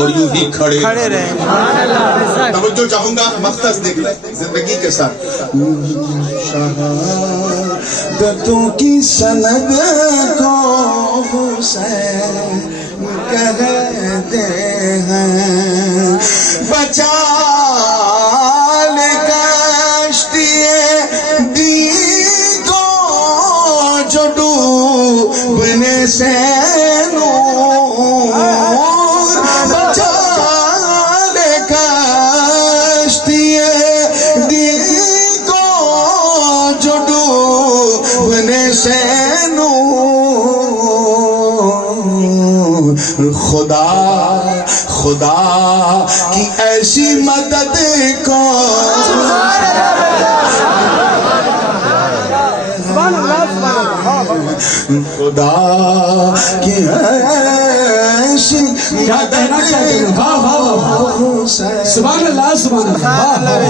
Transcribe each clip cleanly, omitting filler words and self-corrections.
اور یوں ہی کھڑے رہیں. توجہ چاہوں گا مختص دیکھ لیں زندگی کے ساتھ. شہادتوں کی سند کو حسین کہتے ہیں. بچا لے کشتی دی کو جو ڈوبنے سے نور. بچا لے کشتی دی کو جو ڈوبنے سے نور. خدا کی ایسی مدد کو خدا کی ایسی مدد سبحان اللہ سبحان اللہ.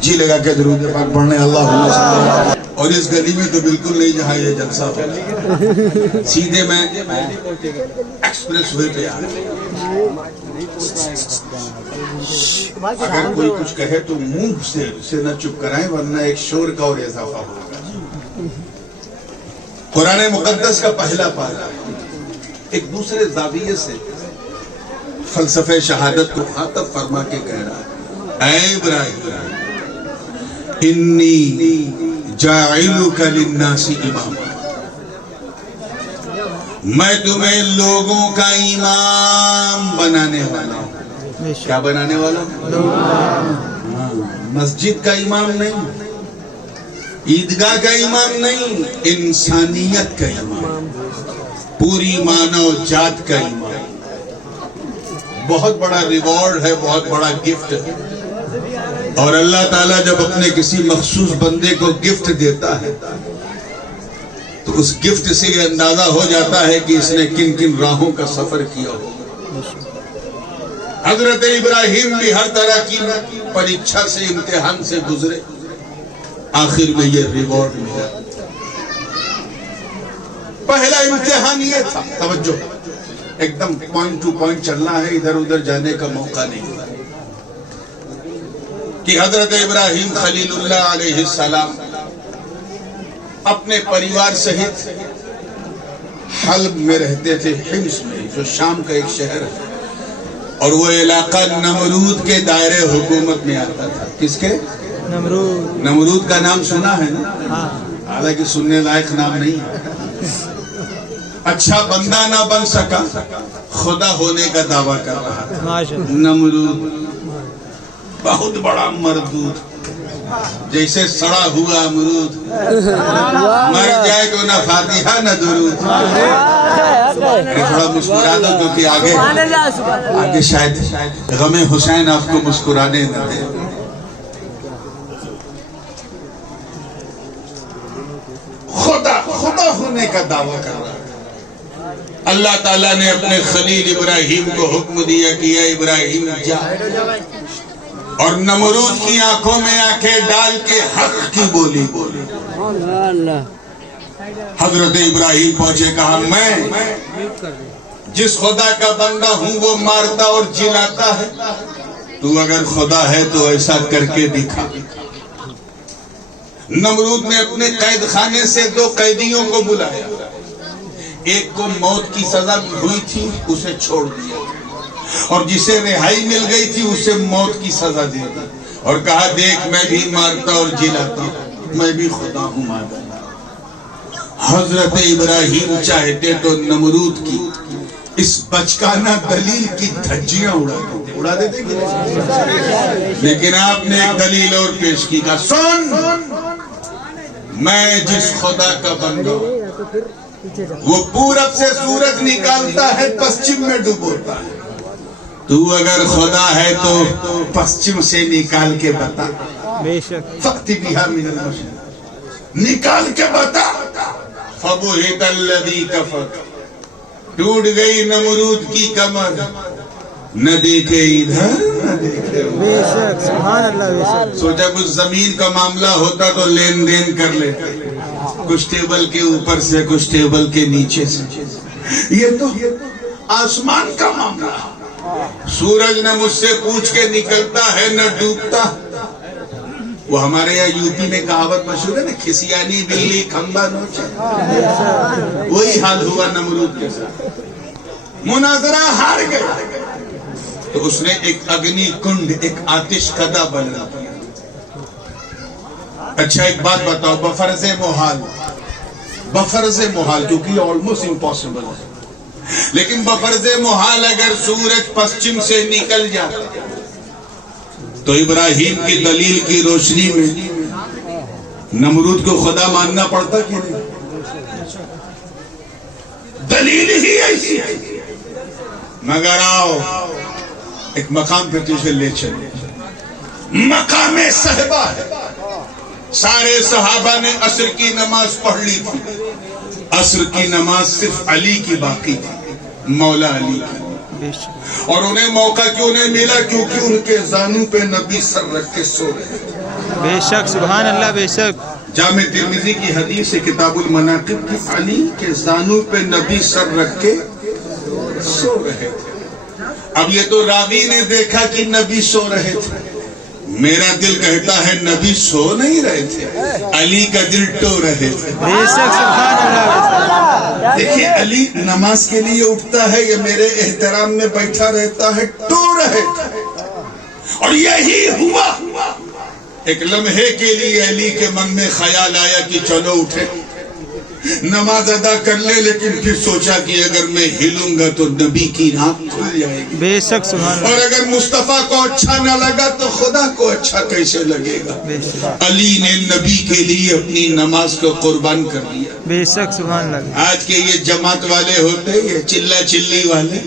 جی لگا کے درود پاک پڑھنے اللہم صلی اللہ. اور اس گلی میں تو بالکل نہیں جہاں یہ جلسہ ہو. سیدھے میں ایکسپریس ہوئے پہ آ. اگر کوئی کچھ کہے تو منہ سے نہ چپ کرائیں ورنہ ایک شور کا اور اضافہ ہوگا. قرآن مقدس کا پہلا پارہ ایک دوسرے زاویے سے فلسفہ شہادت کو خاطب فرما کے کہہ رہا ہے. اے ابراہیم انی جاعلک للناس اماما. میں تمہیں لوگوں کا امام بنانے والا ہوں. کیا بنانے والا ہوں؟ مسجد کا امام نہیں, عیدگاہ کا امام نہیں, انسانیت کا امام, پوری مانو جات کا امام. بہت بڑا ریوارڈ ہے, بہت بڑا گفٹ ہے. اور اللہ تعالیٰ جب اپنے کسی مخصوص بندے کو گفٹ دیتا ہے تو اس گفٹ سے یہ اندازہ ہو جاتا ہے کہ اس نے کن کن راہوں کا سفر کیا ہو. حضرت ابراہیم بھی ہر طرح کی پریچھا سے, امتحان سے گزرے, آخر میں یہ ریوارڈ ملا. پہلا امتحان یہ تھا, توجہ ایک دم پوائنٹ ٹو پوائنٹ چلنا ہے, ادھر ادھر جانے کا موقع نہیں ہے, کہ حضرت ابراہیم خلیل اللہ علیہ السلام اپنے پریوار سہت حلب میں رہتے تھے, حمص میں جو شام کا ایک شہر ہے, اور وہ علاقہ نمرود کے دائرے حکومت میں آتا تھا. کس کے؟ نمرود کا نام سنا ہے نا, حالانکہ سننے لائق نام نہیں ہے. اچھا بندہ نہ بن سکا, خدا ہونے کا دعویٰ کر رہا تھا. نمرود بہت بڑا مردود, جیسے سڑا ہوا امرود, مر جائے تو نہ فاتحہ نہ درود. تھوڑا مسکرا دو کیونکہ آگے شاید غم حسین آپ کو مسکرانے نہ دے. خدا ہونے کا دعویٰ کر رہا ہے. اللہ تعالیٰ نے اپنے خلیل ابراہیم کو حکم دیا کہ اے ابراہیم جا, اور نمرود کی آنکھوں میں آنکھیں ڈال کے حق کی بولی بولی. حضرت ابراہیم پہنچے, کہا میں جس خدا کا بندہ ہوں وہ مارتا اور جلاتا ہے, تو اگر خدا ہے تو ایسا کر کے دکھا. نمرود نے اپنے قید خانے سے 2 قیدیوں کو بلایا, ایک کو موت کی سزا ہوئی تھی اسے چھوڑ دیا, اور جسے رہائی مل گئی تھی اسے موت کی سزا دے دی, اور کہا دیکھ میں بھی مارتا اور جلاتا ہوں, میں بھی خدا ہوں مارتا. حضرت ابراہیم چاہتے تو نمرود کی اس بچکانہ دلیل کی دھجیاں اڑا دیتے, لیکن آپ نے ایک دلیل اور پیش کی, کہا سن, میں جس خدا کا بندہ ہوں وہ پورب سے سورج نکالتا ہے پسچم میں ڈبوتا ہے, تو اگر خدا ہے تو پسچم سے نکال کے بتا. فقط بها من المشرق, نکال کے بتا. فبہت الذی کفر, ٹوٹ گئی نمرود کی کمر, نہ دیکھے ادھر نہ دیکھے ادھر. سوچا کچھ زمین کا معاملہ ہوتا تو لین دین کر لیتے, کچھ ٹیبل کے اوپر سے کچھ ٹیبل کے نیچے سے. یہ تو آسمان کا معاملہ. سورج نہ مجھ سے پوچھ کے نکلتا ہے نہ ڈوبتا. وہ ہمارے یہاں یو پی میں کہاوت مشہور ہے نا, کھسیانی بلی کھمبا نوچے. وہی حال ہوا نمرود کے ساتھ. مناظرہ ہار گئے تو اس نے ایک اگنی کنڈ, ایک آتش کدا بنا دیا. اچھا ایک بات بتاؤ, بفرض محال کیونکہ یہ آلموسٹ امپاسبل ہے, لیکن بفرض محال اگر سورج پشچم سے نکل جاتا تو ابراہیم کی دلیل کی روشنی میں نمرود کو خدا ماننا پڑتا کہ نہیں؟ دلیل ہی ایسی ہے. مگر آؤ ایک مقام پہ تجھے لے چلے, مقام صحبہ ہے. سارے صحابہ نے عصر کی نماز پڑھ لی تھی. عصر کی نماز صرف علی کی باقی تھی, مولا علی کی. اور انہیں موقع کیوں نہیں ملا؟ کیونکہ ان کے زانوں پہ نبی سر رکھ کے سو رہے. بے شک, سبحان اللہ, بے شک. جامع ترمذی کی حدیث ہے کتاب المناقب کی, علی کے زانوں پہ نبی سر رکھ کے سو رہے تھے. اب یہ تو راوی نے دیکھا کہ نبی سو رہے تھے. میرا دل کہتا ہے نبی سو نہیں رہے تھے, علی کا دل ٹو رہے تھے. بے شک, سبحان اللہ. دیکھیے علی نماز کے لیے اٹھتا ہے یا میرے احترام میں بیٹھا رہتا ہے, ٹو رہے تھے. اور یہی ہوا. ایک لمحے کے لیے علی کے من میں خیال آیا کہ چلو اٹھے, نماز ادا کر لے, لیکن پھر سوچا کہ اگر میں ہلوں گا تو نبی کی آنکھ کھل جائے گی. بے شک, سبحان اللہ. اور اگر مصطفیٰ کو اچھا نہ لگا تو خدا کو اچھا کیسے لگے گا؟ علی نے نبی کے لیے اپنی نماز کو قربان کر دیا. بے شک, سبحان اللہ. آج کے یہ جماعت والے ہوتے, یہ چلا چلی والے,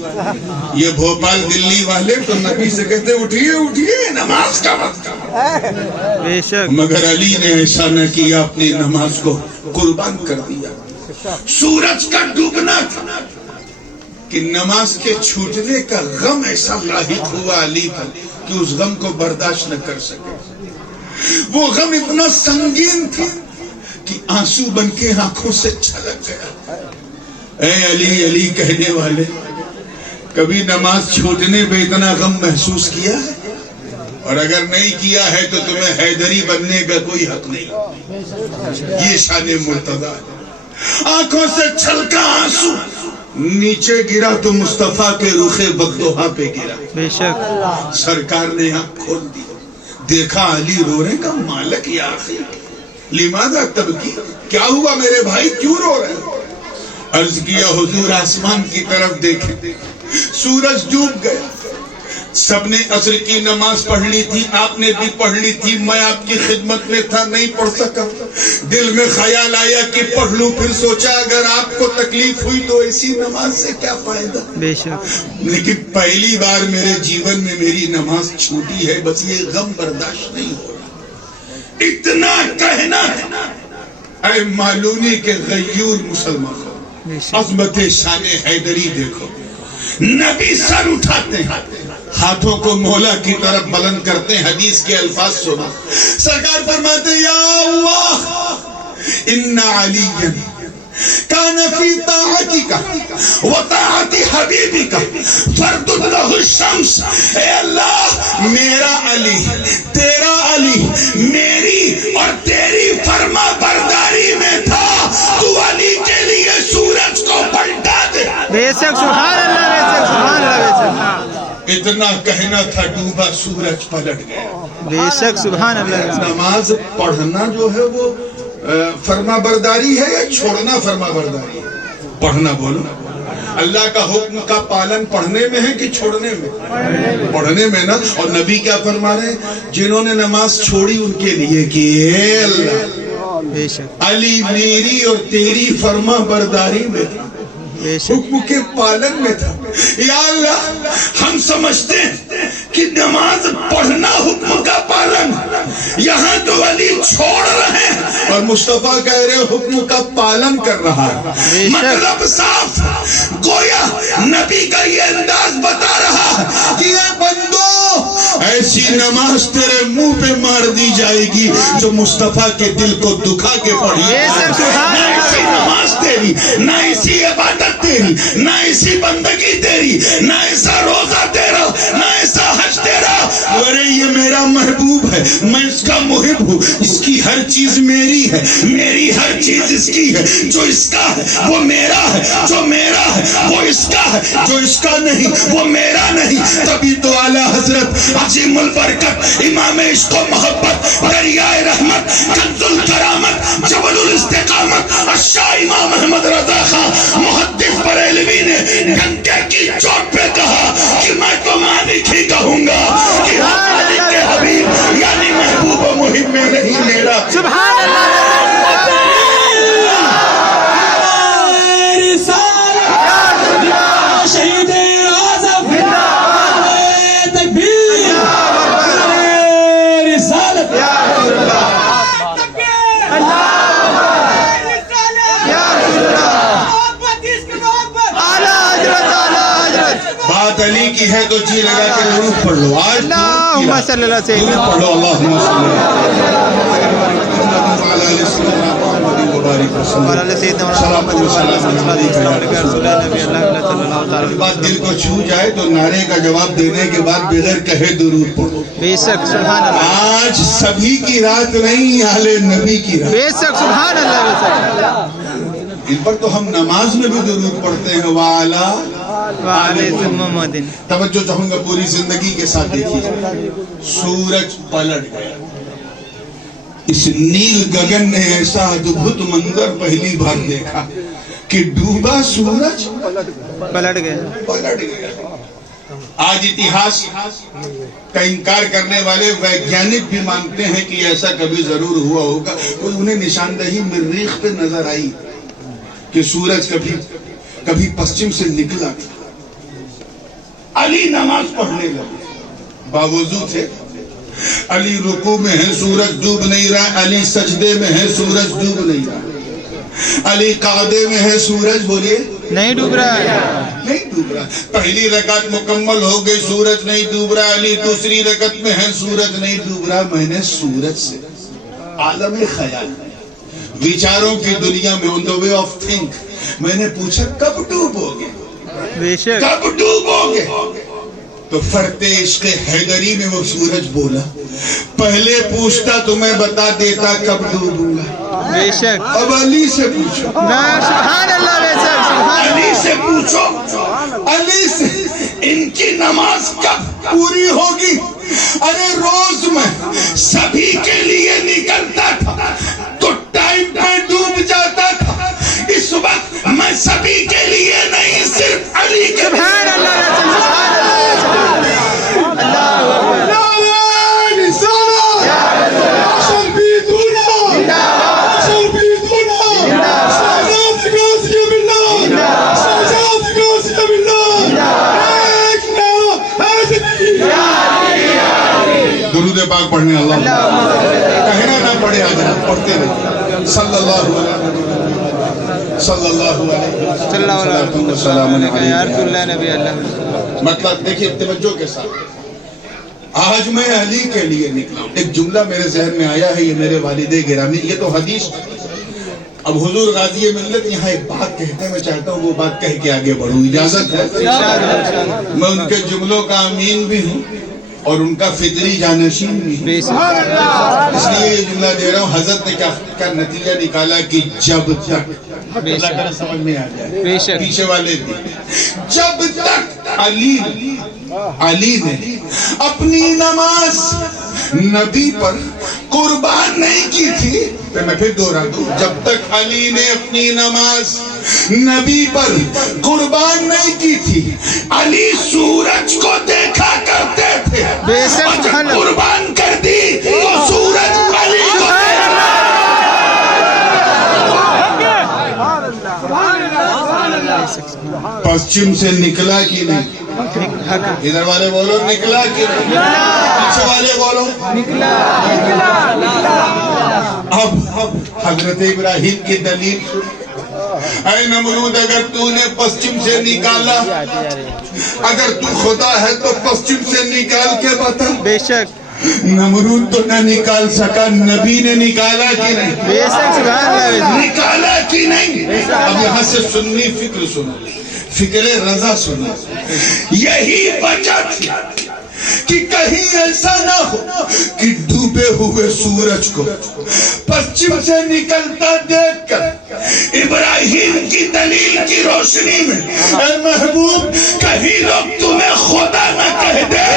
یہ بھوپال دلی والے, تو نبی سے کہتے اٹھیے اٹھیے نماز کا وقت. بے شک. مگر علی نے ایسا نہ کیا, اپنی نماز کو قربان کر دیا. سورج کا ڈوبنا تھا کہ نماز کے چھوٹنے کا غم ایسا لاحق ہوا علی پر کہ اس غم کو برداشت نہ کر سکے. وہ غم اتنا سنگین تھا کہ آنسو بن کے آنکھوں سے چھلک گیا. اے علی علی کہنے والے, کبھی نماز چھوٹنے پہ اتنا غم محسوس کیا ہے؟ اور اگر نہیں کیا ہے تو تمہیں حیدری بننے کا کوئی حق نہیں. یہ شان مرتضی ہے. آنکھوں سے چھلکا آنسو نیچے گرا تو مصطفیٰ کے رخ بگدوہا پہ گرا. بے شک. سرکار نے آنکھ کھول دی, دیکھا علی رو رہے کا مالک یا آخر لماذا تبکی, کیا ہوا میرے بھائی, کیوں رو رہے؟ عرض کیا حضور آسمان کی طرف دیکھیں, سورج ڈوب گیا. سب نے عصر کی نماز پڑھ لی تھی, آپ نے بھی پڑھ لی تھی, میں آپ کی خدمت میں تھا, نہیں پڑھ سکا. دل میں خیال آیا کہ پڑھ لوں, پھر سوچا اگر آپ کو تکلیف ہوئی تو ایسی نماز سے کیا فائدہ. بے شک. لیکن پہلی بار میرے جیون میں میری نماز چھوٹی ہے, بس یہ غم برداشت نہیں ہو رہا. اتنا کہنا ہے. اے معلومی کے غیور مسلمان کو عظمت شان حیدری دیکھو. نبی سر اٹھاتے ہیں, ہاتھوں کو مولا کی طرف بلند کرتے ہیں, حدیث کے الفاظ سنا. سرکار فرماتے یا اللہ ان علی کان فی طاعتک و طاعت حبیبک فردد لہ الشمس. اے اللہ میرا علی, تیرا علی میری اور تیری فرما برداری میں تھا, تو علی کے لیے سورج کو پلٹا دے. بے شک, سبحان اللہ, بے شک, سبحان اللہ, بے شک. اتنا کہنا تھا, ڈوبا سورج پلٹ گیا. بے شک, سبحان اللہ. نماز پڑھنا جو ہے وہ فرما برداری ہے یا چھوڑنا فرما برداری ہے؟ پڑھنا بولو. اللہ کا حکم کا پالن پڑھنے میں ہے کہ چھوڑنے میں؟ پڑھنے میں نا. اور نبی کیا فرما رہے ہیں, جنہوں نے نماز چھوڑی ان کے لیے کہ اے اللہ علی میری اور تیری فرما برداری میں, حکم کے پالن میں تھا. یا اللہ ہم سمجھتے ہیں کہ نماز پڑھنا حکم کا پالن, یہاں تو علی چھوڑ رہے ہیں اور مصطفیٰ کہہ رہے حکم کا پالن کر رہا ہے. مطلب صاف, گویا نبی کا یہ انداز بتا رہا کہ اے بندو ایسی نماز تیرے منہ پہ مار دی جائے گی جو مصطفیٰ کے دل کو دکھا کے پڑھی. ایسی نماز تیرے تیری، نہ ایسی عبادت تیری، نہ ایسی بندگی تیری، نہ ایسا روزہ تیرا، نہ ایسا حج تیرا۔ ارے یہ میرا محبوب ہے، میں اس کا محب ہوں، اس کی ہر چیز میری ہے، میری ہر چیز اس کی ہے، جو اس کا ہے وہ میرا ہے، جو میرا ہے وہ اس کا ہے، جو اس کا نہیں وہ میرا نہیں۔ تبھی تو اعلیٰ حضرت عظیم البرکت امام عشق و محبت، دریائے رحمت، کنز الکرامت، جبل الاستقامت، الشاہ امام احمد رضا خان محدث بریلوی نے ڈنکے کی چوٹ پہ کہا کہ میں تو مالک ہی کہوں گا کہ مالک کے حبیب یعنی محبوب و محب میں نہیں میرا۔ سبحان اللہ شہید اعظم تکبیر رسالت بات علی کی ہے تو جی لگا کے درود پڑھ لو۔ آج اللہم صلی اللہ علیہ وسلم، درود پڑھ لو، اللہم بات دل کو چھو جائے تو نعرے کا جواب دینے کے بعد بغیر کہے درود پڑھو۔ بے شک سبحان اللہ، آج سبھی کی رات نہیں، اہل نبی کی رات۔ بے شک سبحان اللہ، بے شک ان پر تو ہم نماز میں بھی درود پڑھتے ہیں۔ وعلا وعلی محمد۔ توجہ چاہوں گا پوری زندگی کے ساتھ دیکھیے، سورج پلٹ گیا۔ اس نیل گگن نے ایسا ادبھت منظر پہلی بار دیکھا کہ ڈوبا سورج پلٹ گئے۔ پلٹ گیا۔ آج اتہاس کا انکار کرنے والے ویگیانک بھی مانتے ہیں کہ ایسا کبھی ضرور ہوا ہوگا۔ کوئی انہیں نشاندہی مریخ پہ نظر آئی کہ سورج کبھی پسچم سے نکلا۔ علی نماز پڑھنے لگے، باوضو تھے، علی رکوع میں ہے، سورج ڈوب نہیں رہا، علی سجدے میں ہے، سورج ڈوب نہیں رہا، علی قعدے میں ہے، سورج بولیے نہیں ڈوب رہا ہے، نہیں ڈوب رہا۔ پہلی رکعت مکمل ہو گئی، سورج نہیں ڈوب رہا، علی دوسری رکعت میں ہے، سورج نہیں ڈوب رہا۔ میں نے سورج سے عالم خیال، وچاروں کی دنیا میں on the way of think میں نے پوچھا کب ڈوبو گے، بے شک کب ڈوبو گے؟ تو فرتے عشق حیدری میں وہ سورج بولا، پہلے پوچھتا تو میں بتا دیتا کب ڈوبوں گا، بے شک اب علی سے پوچھو، سبحان اللہ، بے شک سبحان اللہ، علی سے پوچھو، علی سے ان کی نماز کب پوری ہوگی؟ ارے روز میں سبھی کے لیے نکلتا تھا تو ٹائم پہ ڈوب جاتا تھا، اس وقت میں سبھی کے لیے نہیں صرف علی کے لیے۔ سبحان اللہ، سبحان اللہ، درود پاک پڑھنے اللہ کہنا نہ پڑے، آج پڑھتے رہے صلی اللہ علیہ صلی اللہ علیہ وسلم۔ مطلب دیکھیے توجہ کے ساتھ، آج میں علی کے لیے نکلا ہوں۔ ایک جملہ میرے ذہن میں آیا ہے، یہ میرے والد گرامی، یہ تو حدیث۔ اب حضور غازی ملت یہاں ایک بات کہتے ہیں، میں چاہتا ہوں وہ بات کہہ کے آگے بڑھوں، اجازت ہے؟ میں ان کے جملوں کا امین بھی ہوں اور ان کا فطری جانشین بھی ہوں، اس لیے یہ جملہ دے رہا ہوں۔ حضرت نے کیا نتیجہ نکالا کہ جب تک، اللہ کرے سمجھ میں آ جائے، پیچھے والے بھی، جب تک علی نے اپنی نماز نبی پر قربان نہیں کی تھی، میں پھر دوہرا دوں، جب تک علی نے اپنی نماز نبی پر قربان نہیں کی تھی، علی سورج کو دیکھا کرتے تھے، اور جب قربان کر دی تو سورج علی کو پسچم سے نکلا کی نہیں؟ ادھر والے بولو نکلا کی نہیں؟ پیچھے والے بولو نکلا۔ اب حضرت ابراہیم کی دلیل، اے نمرود اگر تو نے پسچم سے نکالا، اگر تو خدا ہے تو پسچم سے نکال کے بتا۔ بے شک نمرود تو نہ نکال سکا، نبی نے نکالا کہ نہیں؟ بے شک سبحان اللہ بے شک نکالا کہ نہیں؟ اب یہاں سے سنی فکر سنو، فکر رضا سنو. یہی وجہ تھی کہ کہیں ایسا نہ ہو کہ ڈوبے ہوئے سورج کو پچھم سے نکلتا دیکھ کر ابراہیم کی دلیل کی روشنی میں اے محبوب کہیں لوگ تمہیں خدا نہ کہہ دے،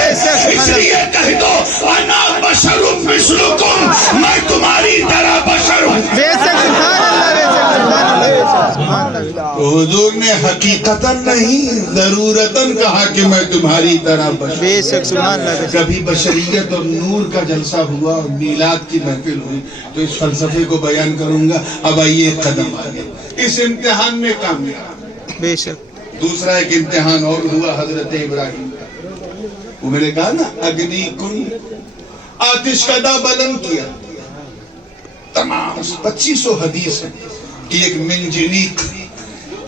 اس لیے کہہ دو انا بشر مثلکم، میں تمہاری طرح بشر ہوں. بے شک سبحان اللہ بے شک سبحان اللہ بے شک سبحان اللہ. حضور نے حقیقتاً نہیں ضرورتاً کہا کہ میں تمہاری طرح بشر. بے شک سبحان اللہ بے شک. کبھی بشریت اور نور کا جلسہ ہوا اور میلاد کی محفل ہوئی تو اس فلسفے کو بیان کروں گا. اب آئیے ایک قدم آگے، اس امتحان میں کامیاب. بے شک. دوسرا ایک امتحان اور ہوا حضرت ابراہیم کا. وہ میں نے کہا نا اگنی کن، آتش کدا بلند کیا. تمام 2500 حدیث ہیں کہ ایک منجنیق،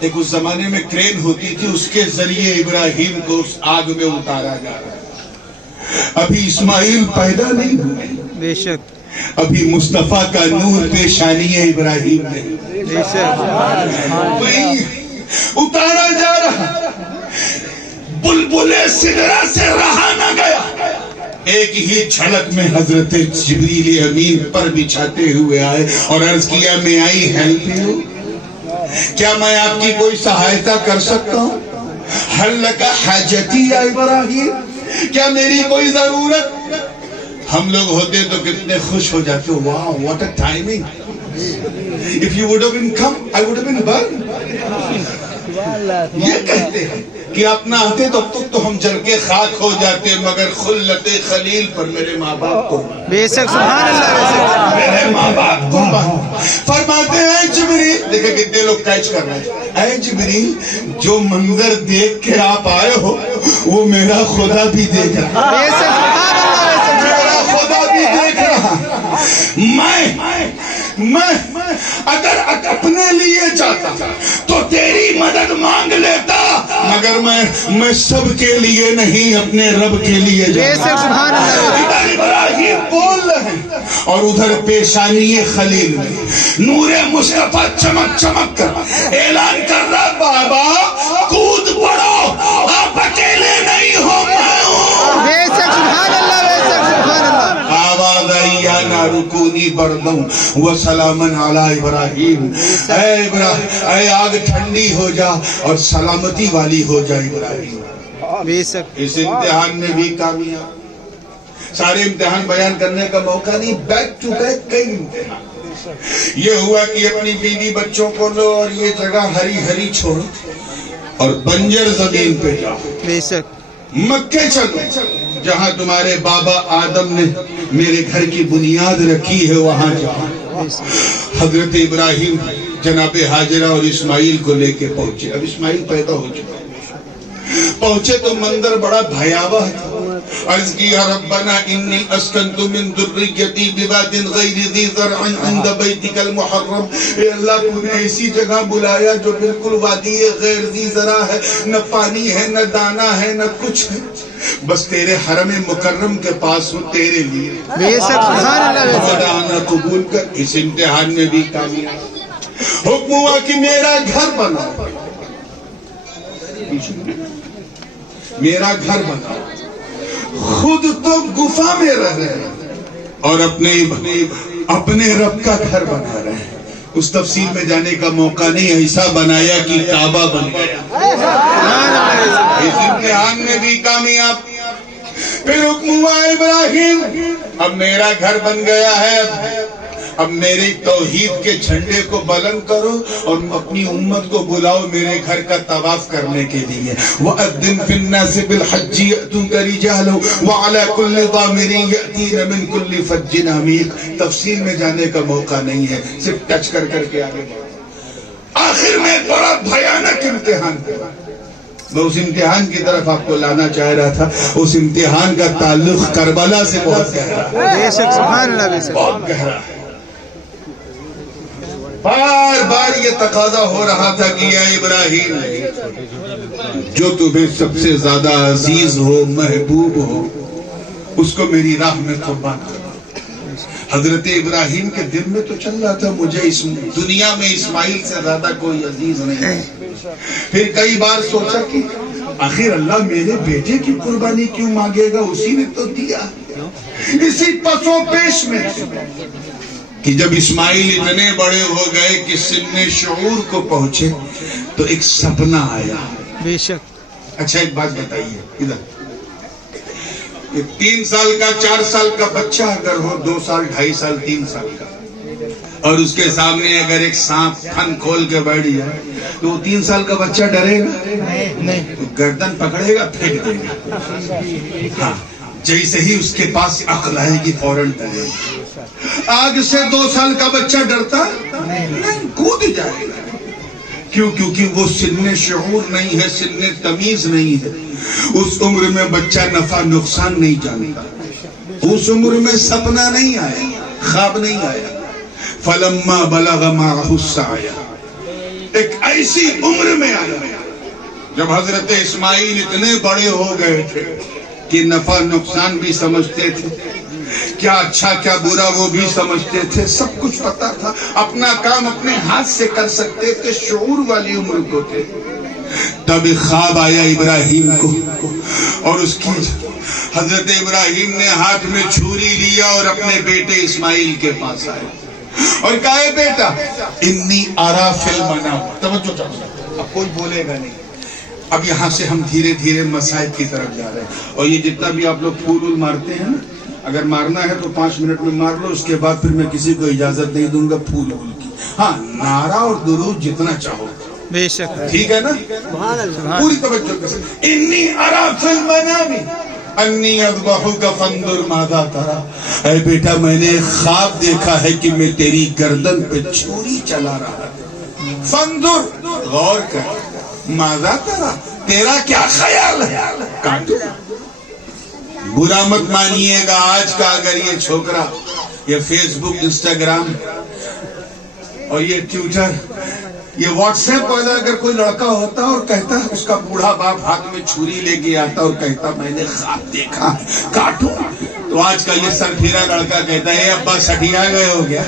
ایک اس زمانے میں کرین ہوتی تھی، اس کے ذریعے ابراہیم کو اس آگ میں اتارا جا رہا ہے. ابھی اسماعیل پیدا نہیں ہوئے، بے شک. ابھی مصطفیٰ کا نور پیشانی ہے ابراہیم نے، بے شک. وہی اتارا جا رہا. بلبلے سدرا سے رہا نہ گیا، ایک ہی جھلک میں حضرت جبریل امین پر بچھاتے ہوئے آئے اور عرض کیا میں آئی ہیلپ یو، کیا میں آپ کی کوئی سہایتا کر سکتا ہوں؟ حل لکا حاجتی یا ابراہیم، کیا میری کوئی ضرورت؟ ہم لوگ ہوتے تو کتنے خوش ہو جاتے. Wow what a timing. If you would have been come, I would have been burned. یہ کہتے ہیں کہ آپ نہ آتے تو اب تک تو ہم جل کے خاک ہو جاتے، مگر خلت خلیل پر میرے ماں باپ کو، بے شک سبحان اللہ بے شک. میرے ماں باپ کو فرماتے ہیں جبریل، دیکھیں کتنے لوگ کیچ کر رہے ہیں، اے جبریل جو منظر دیکھ کے آپ آئے ہو وہ میرا خدا بھی دیکھ رہا، بے شک سبحان اللہ بے شک. میرا خدا بھی دیکھ رہا. میں اگر اپنے لیے چاہتا تو تیری مدد مانگ لیتا، مگر میں سب کے لیے نہیں اپنے رب کے لیے بے شک سبحان اللہ. ادھر ابراہیم بول رہے ہیں اور ادھر پیشانی خلیل میں نور مصطفیٰ چمک چمک کر اعلان کر رہا بابا کود پڑو، آپ اکیلے نہیں ہو، میں ہوں. بے شک سبحان اللہ بے شک سبحان اللہ. آواز آئی یا نارکونی بردم وسلامن علی ابراہیم، اے آگ ٹھنڈی ہو جا اور سلامتی والی ہو جائے ابراہیم. بے شک. اس امتحان میں بھی کامیاب. سارے امتحان بیان کرنے کا موقع نہیں، بیک ٹو بیک کئی امتحان. یہ ہوا کہ اپنی بیوی بچوں کو لو اور یہ جگہ ہری ہری چھوڑو اور بنجر زمین پہ جاؤ. بے شک. مکے چلو جہاں تمہارے بابا آدم نے میرے گھر کی بنیاد رکھی ہے، وہاں جاؤ. حضرت ابراہیم جناب حاجرہ اور اسماعیل کو لے کے پہنچے. اب اسماعیل پیدا ہو چکا. پہنچے تو منظر بڑا بھیاوہ تھا. عرض کیا ربنا انی اسکنت من ذریتی بواد غیر ذی زرع عند بیتک المحرم، اے اللہ تو نے ایسی جگہ بلایا جو بالکل وادی غیر ذی زرع ہے، نہ پانی ہے نہ دانا ہے نہ کچھ ہے، بس تیرے حرم مکرم کے پاس ہوں تیرے لیے. بے شک سبحان اللہ بے شک. خدا قبول کر. اس امتحان میں بھی کامیاب. حکم ہوا کہ میرا گھر بناؤ، میرا گھر بناؤ. خود تو گفا میں رہ رہے ہیں اور اپنے رب کا گھر بنا رہے ہیں. اس تفصیل میں جانے کا موقع نہیں، ایسا بنایا کہ کعبہ بن گیا. اس امتحان میں بھی کامیاب. پھر حکم ہوا ابراہیم اب میرا گھر بن گیا ہے، اب میرے توحید کے جھنڈے کو بلند کرو اور اپنی امت کو بلاؤ میرے گھر کا طواف کرنے کے لیے. وَأَذِّن فِي النَّاسِ بِالْحَجِّ يَأْتُوكَ رِجَالًا وَعَلَى كُلِّ ضَامِرٍ يَأْتِينَ مِنْ كُلِّ فَجٍّ عَمِيقٍ. تفصیل میں جانے کا موقع نہیں ہے، صرف ٹچ کر کے آگے بڑھو. آخر میں بڑا بھیانک امتحان ہوا. میں اس امتحان کی طرف آپ کو لانا چاہ رہا تھا. اس امتحان کا تعلق کربلا سے بہت گہرا ہے. بے شک سبحان اللہ بے شک. بہت گہرا ہے. بار بار یہ تقاضا ہو رہا تھا کہ اے ابراہیم جو تمہیں سب سے زیادہ عزیز ہو، محبوب ہو، اس کو میری راہ میں قربان کرو۔ حضرت ابراہیم کے دل میں تو چل رہا تھا مجھے اس دنیا میں اسماعیل سے زیادہ کوئی عزیز نہیں۔ پھر کئی بار سوچا کہ آخر اللہ میرے بیٹے کی قربانی کیوں مانگے گا، اسی نے تو دیا۔ اسی پسو پیش میں کہ جب اسماعیل اتنے بڑے ہو گئے کہ سن شعور کو پہنچے تو ایک سپنا آیا۔ بے شک۔ اچھا ایک بات بتائیے، ادھر 3 سال کا 4 سال کا بچہ اگر ہو، 2 سال 2.5 سال 3 سال کا، اور اس کے سامنے اگر ایک سانپ پھن کھول کے بیٹھ جائے تو وہ 3 سال کا بچہ ڈرے گا نہیں، گردن پکڑے گا پھینک دے گا۔ ہاں جیسے ہی اس کے پاس عقل آئے گی فوراً ڈرے گا۔ آج سے 2 سال کا بچہ ڈرتا نہیں، کود جائے گا۔ کیوں؟ کیونکہ وہ سن شعور نہیں ہے، سن تمیز نہیں ہے۔ اس عمر میں بچہ نفع نقصان نہیں جانتا، اس عمر میں سپنا نہیں آیا، خواب نہیں آیا۔ فلما بلغ معه السعي، ایک ایسی عمر میں آیا جب حضرت اسماعیل اتنے بڑے ہو گئے تھے کہ نفع نقصان بھی سمجھتے تھے، کیا اچھا کیا برا وہ بھی سمجھتے تھے، سب کچھ پتا تھا، اپنا کام اپنے ہاتھ سے کر سکتے تھے، شعور والی عمر کو تھے۔ تب خواب آیا ابراہیم کو، اور اس کی حضرت ابراہیم نے ہاتھ میں چھری لیا اور اپنے بیٹے اسماعیل کے پاس آئے اور کہا اے بیٹا انی ارا فی المنام۔ توجہ چاہیے، اب کوئی بولے گا نہیں۔ اب یہاں سے ہم دھیرے دھیرے مسائب کی طرف جا رہے ہیں، اور یہ جتنا بھی آپ لوگ پھول مارتے ہیں نا، اگر مارنا ہے تو 5 منٹ میں مار لو، اس کے بعد پھر میں کسی کو اجازت نہیں دوں گا پھول کی۔ ہاں نعرہ اور درود جتنا چاہو، بے شک، ٹھیک ہے نا؟ پوری توجہ کے ساتھ۔ انی ارا فی المنام انی اذبحک فانظر ماذا تری۔ اے بیٹا میں نے خواب دیکھا ہے کہ میں تیری گردن پہ چھری چلا رہا ہوں، فانظر غور کر، ماذا تری تیرا کیا خیال ہے، کاٹو۔ برا مت مانیے گا، آج کا اگر یہ چھوکرا یہ فیس بک، انسٹاگرام اور یہ ٹویٹر، یہ واٹس ایپ والا اگر کوئی لڑکا ہوتا اور کہتا اس کا بوڑھا باپ ہاتھ میں چھری لے کے آتا اور کہتا میں نے خواب دیکھا کاٹوں، تو آج کا یہ سر پھیرا لڑکا کہتا ہے ابا سٹیا گئے ہو گیا۔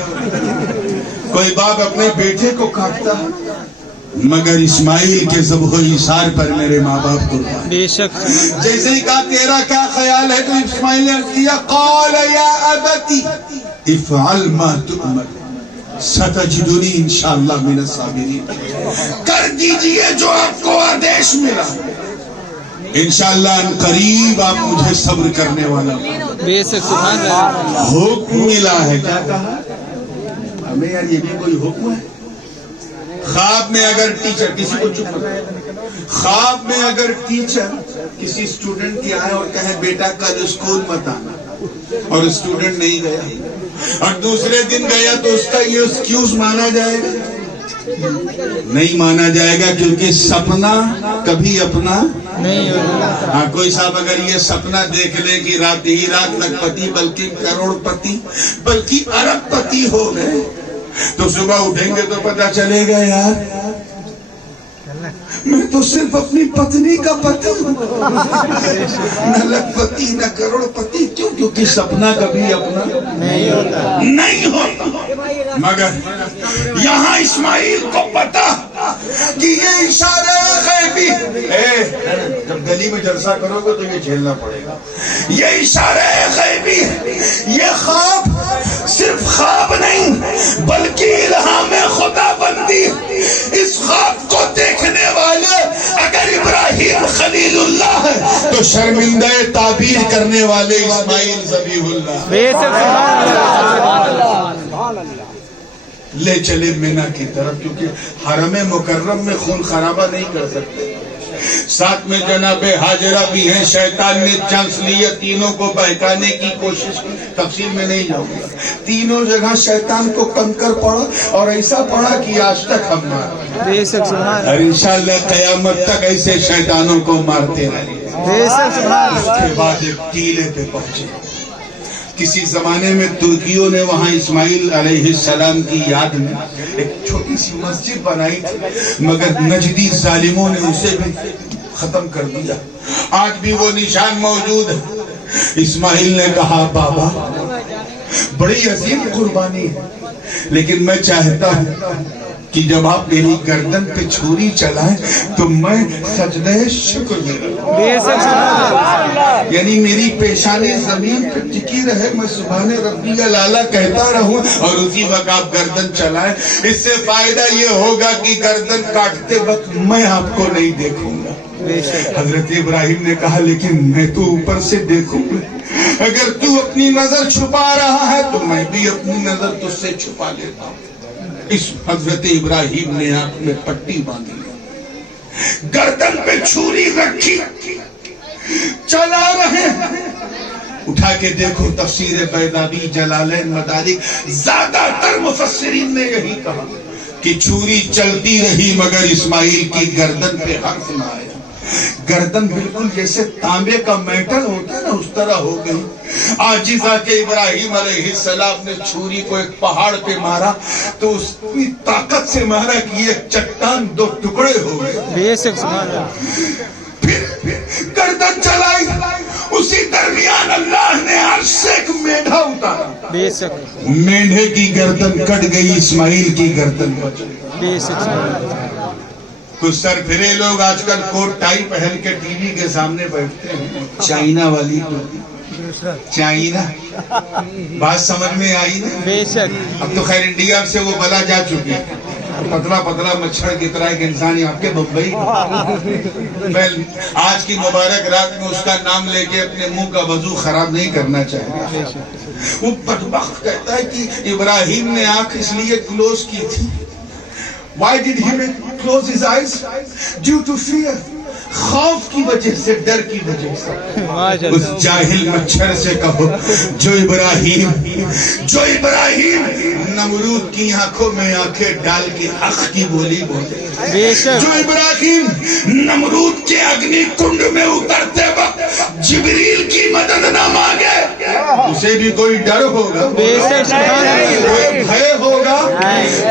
کوئی باپ اپنے بیٹے کو کاٹتا، مگر اسماعیل کے ذبح و ایثار پر میرے ماں باپ کو، بے شک۔ جیسے ہی کہا تیرا کیا خیال ہے تو اسماعیل نے کیا قال یا ابتی افعل ما تؤمر ستجدنی انشاءاللہ من الصابرین۔ کر دیجئے جو آپ کو آدیش ملا، انشاءاللہ ان قریب آپ مجھے صبر کرنے والا۔ بے شک، سبحان اللہ۔ حکم ملا ہے، کیا کہا ہمیں؟ یار یہ بھی کوئی حکم ہے؟ خواب میں اگر ٹیچر کسی کو چپ کرو، خواب میں اگر ٹیچر کسی اسٹوڈنٹ کی آئے اور کہے بیٹا کل اسکول مت آنا، اور اسٹوڈنٹ نہیں گیا اور دوسرے دن گیا تو اس کا یہ ایکسکیوز مانا جائے گا؟ نہیں مانا جائے گا، کیونکہ سپنا کبھی اپنا نہیں ہوگا۔ ہاں کوئی صاحب اگر یہ سپنا دیکھ لے کہ رات ہی رات لکھ پتی بلکہ کروڑ پتی بلکہ ارب پتی ہو گئے، تو صبح اٹھیں گے تو پتہ چلے گا یار میں تو صرف اپنی پتنی کا پتی ہوں، نہ لکھ پتی نہ کروڑ پتی۔ کیوں؟ کیونکہ سپنا کبھی اپنا نہیں ہوتا۔ مگر یہاں اسماعیل کو پتا کہ یہ اشارہ غیبی، جب گلی میں جلسہ کرو گے تو یہ جھیلنا پڑے گا، یہ اشارہ غیبی ہے، یہ خواب صرف خواب نہیں بلکہ الہام خدا بندی۔ اس خواب کو دیکھنے والے اگر ابراہیم خلیل اللہ ہے تو شرمندہ تعبیر کرنے والے اسماعیل ذبیح اللہ۔ بے شک، سبحان اللہ۔ لے چلے مینا کی طرف، کیونکہ حرم مکرم میں خون خرابہ نہیں کر سکتے، ساتھ میں جناب حاجرہ بھی ہیں۔ شیطان نے چانس لیا، تینوں کو بہکانے کی کوشش کی، تفصیل میں نہیں جاؤں گا۔ تینوں جگہ شیطان کو کنکر پڑا اور ایسا پڑا کہ آج تک ہم مار، بے شک، سبحان اور انشاءاللہ قیامت تک ایسے شیطانوں کو مارتے رہیں گے۔ بے شک، سبحان اللہ۔ اس کے بعد ایک ٹیلے پہ پہنچے۔ کسی زمانے میں ترکیوں نے وہاں اسماعیل علیہ السلام کی یاد میں ایک چھوٹی سی مسجد بنائی تھی، مگر نجدی ظالموں نے اسے بھی ختم کر دیا۔ آج بھی وہ نشان موجود ہے، اسماعیل نے کہا بابا بڑی عظیم قربانی ہے، لیکن میں چاہتا ہوں کہ جب آپ میری گردن پہ چھری چلائیں تو میں سجدہ شکر میں رہوں، یعنی میری پیشانی زمین پہ ٹکی رہے، میں سبحان ربی الاعلیٰ کہتا رہوں اور اسی وقت آپ گردن چلائیں۔ اس سے فائدہ یہ ہوگا کہ گردن کاٹتے وقت میں آپ کو نہیں دیکھوں گا۔ حضرت ابراہیم نے کہا لیکن میں تو اوپر سے دیکھوں گا، اگر تو اپنی نظر چھپا رہا ہے تو میں بھی اپنی نظر تجھ سے چھپا لیتا ہوں۔ اس حضرت ابراہیم نے آنکھ میں پٹی باندھی، گردن پہ چھری رکھی، چلا رہے۔ اٹھا کے دیکھو تفسیر بیضاوی، جلالین، مدارک، زیادہ تر مفسرین نے یہی کہا کہ چھری چلتی رہی مگر اسماعیل کی گردن پہ حرف نہ آیا۔ گردن بالکل جیسے تانبے کا میٹل ہوتا ہے نا اس طرح ہو گئی۔ عاجزہ کے ابراہیم علیہ السلام نے چھری کو ایک پہاڑ پہ مارا تو اس کی طاقت سے مارا کہ ایک چٹان دو ٹکڑے ہو گئے۔ پھر گردن چلائی، اسی درمیان اللہ نے عرش سے ایک میڈھا اتارا، میڈھے کی گردن کٹ گئی، اسماعیل کی گردن بچ گئی۔ کچھ سر پھرے لوگ آج کل کوٹ ٹائی پہن کے ٹی وی کے سامنے بیٹھتے ہیں، چائنا والی ٹوپی، چائنا بات سمجھ میں آئی نا؟ بے شک اب تو خیر انڈیا سے وہ بلا جا چکی ہے، پتلا پتلا مچھر کی طرح ایک انسان یہاں کے بمبئی۔ میں آج کی مبارک رات میں اس کا نام لے کے اپنے منہ کا وضو خراب نہیں کرنا چاہیے۔ وہ بدبخت کہتا ہے کہ ابراہیم نے آنکھ اس لیے کلوز کی تھی۔ Why did he close his eyes? Due to fear. خوف کی وجہ سے، ڈر کی وجہ سے۔ اس جاہل مچھر سے کہو جو ابراہیم نمرود کی آنکھوں میں آنکھیں ڈال کے حق کی بولی بولے، جو ابراہیم نمرود کے اگنی کنڈ میں اترتے وقت جبریل کی مدد نہ مانگے، اسے بھی کوئی ڈر ہوگا، کوئی بھے ہوگا،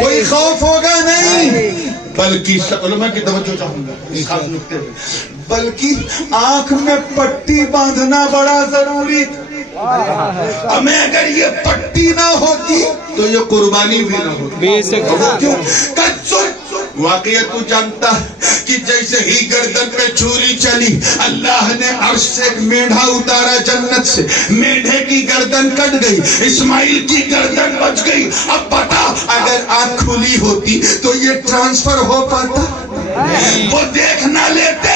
کوئی خوف ہوگا نہیں، بلکہ علماء کی توجہ چاہوں گا اس خاص نکتے میں، بلکہ آنکھ میں پٹی باندھنا بڑا ضروری تھا۔ ہمیں اگر یہ پٹی نہ ہوتی تو یہ قربانی بھی نہ ہوتی۔ واقعہ تو جانتا کہ جیسے ہی گردن پہ چھری چلی اللہ نے عرش سے ایک میڈھا اتارا جنت سے، میڈھے کی گردن کٹ گئی، اسماعیل کی گردن بچ گئی۔ اب بتا اگر آنکھ کھلی ہوتی تو یہ ٹرانسفر ہو پاتا؟ وہ دیکھ نہ لیتے۔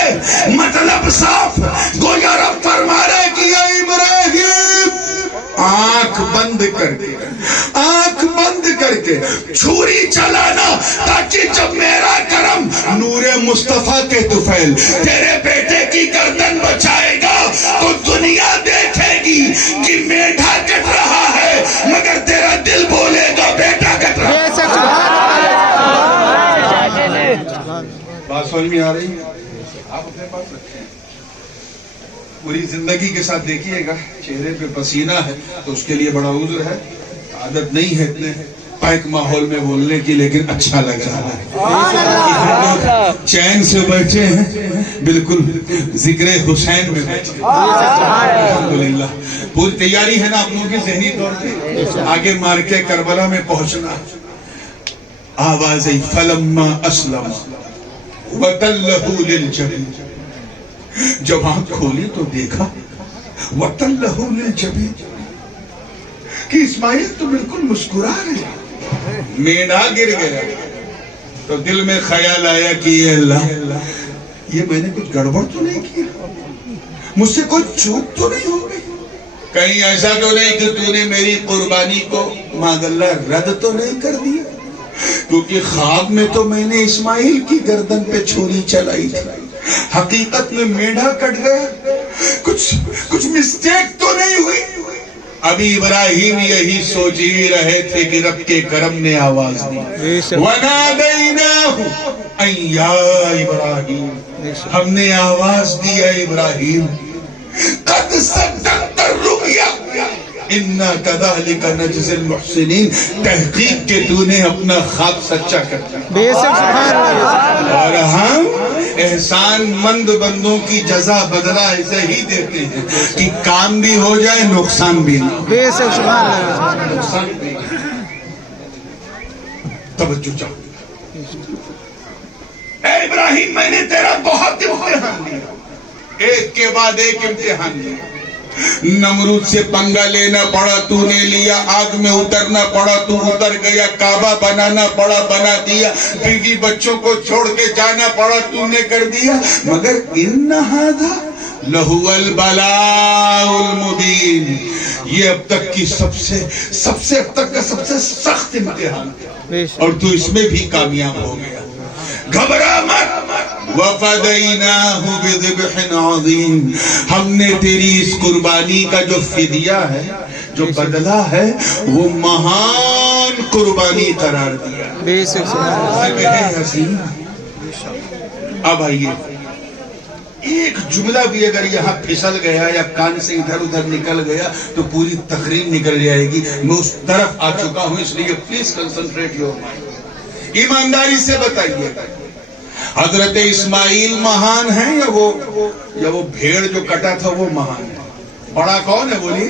مطلب صاف، گویا رب فرما رہے کہ اے ابراہیم آنکھ بند کر کے چھری چلانا، تاکہ جب میرا کرم نور مصطفیٰ کے طفیل تیرے بیٹے کی گردن بچائے گا تو دنیا دیکھے گی کہ میڈھا کٹ رہا ہے مگر تیرا دل بولے گا بیٹا کٹ رہا ہے۔ بات سمجھ میں آ رہی ہے؟ آپ اپنے پاس رکھیں، پوری زندگی کے ساتھ دیکھیے گا چہرے پہ پسینہ ہے تو اس کے لیے بڑا عذر ہے، عادت نہیں ہے اتنے پیک ماحول میں بولنے کی، لیکن اچھا لگ رہا ہے، چین سے بیٹھے ہیں، بالکل ذکر حسین میں بیٹھے ہیں۔ الحمدللہ پوری تیاری ہے نا آپ لوگوں کی ذہنی طور پہ آگے مار کے کربلا میں پہنچنا۔ آواز فلما اسلم وتلہ للجبین، جب آنکھ کھولی تو دیکھا وتلہ للجبین کہ اسماعیل تو بالکل مسکرا رہے، میڈھا گر گیا تو دل میں خیال آیا کہ یہ اللہ، یہ میں نے کچھ گڑبڑ تو نہیں کیا، مجھ سے کوئی چوک تو نہیں ہو گئی، کہیں ایسا تو نہیں کہ تو نے میری قربانی کو معاذ اللہ رد تو نہیں کر دیا، کیونکہ خواب میں تو میں نے اسماعیل کی گردن پہ چھری چلائی تھی، حقیقت میں میڈھا کٹ گیا، کچھ مسٹیک تو نہیں ہوئی۔ ابھی ابراہیم یہی سوچ ہی رہے تھے کہ رب کے کرم نے آواز دی، وَنَادَيْنَاهُ أَن يَا إِبْرَاهِيمُ، ہم نے آواز دی اے ابراہیم، قَدْ صَدَّقْتَ الرُّؤْيَا، اِنَّا كَذَلِكَ نَجْزِي الْمُحْسِنِينَ، تحقیق کہ تو نے اپنا خواب سچا کر دیا، بے شک سبحان اللہ، اور ہم احسان مند بندوں کی جزا بدلہ ایسے ہی دیتے ہیں کہ کام بھی ہو جائے نقصان بھی نہ ہو، بے شک سبحان اللہ، نقصان بھی نہ ہو۔ توجہ چاہو، اے ابراہیم میں نے تیرا بہت امتحان لیا، ایک کے بعد ایک امتحان لیا، نمرود سے پنگا لینا پڑا تو نے لیا، آگ میں اترنا پڑا تو اتر گیا، کعبہ بنانا پڑا بنا دیا، بیوی بچوں کو چھوڑ کے جانا پڑا تو نے کر دیا، مگر ان ھذا لہو البلاء المبین، یہ اب تک کی سب سے اب تک کا سب سے سخت امتحان بے شک، اور تو اس میں بھی کامیاب ہو گیا، گھبرا مت، وَفَدَيْنَاهُ بِذِبْحٍ عَظِيمٍ، ہم نے تیری اس قربانی کا جو فدیہ ہے، جو بدلہ ہے، وہ مہان قربانی قرار دیا، بے شک سبحان ذبح عظیم۔ اب آئیے، ایک جملہ بھی اگر یہاں پھسل گیا یا کان سے ادھر ادھر نکل گیا تو پوری تقریر نکل جائے گی، میں اس طرف آ چکا ہوں، اس لیے پلیز کنسنٹریٹ یور مائنڈ، ایمانداری سے بتائیے، حضرت اسماعیل مہان ہے یا وہ بھیڑ جو کٹا تھا وہ مہان ہے؟ بڑا کون ہے بولیے؟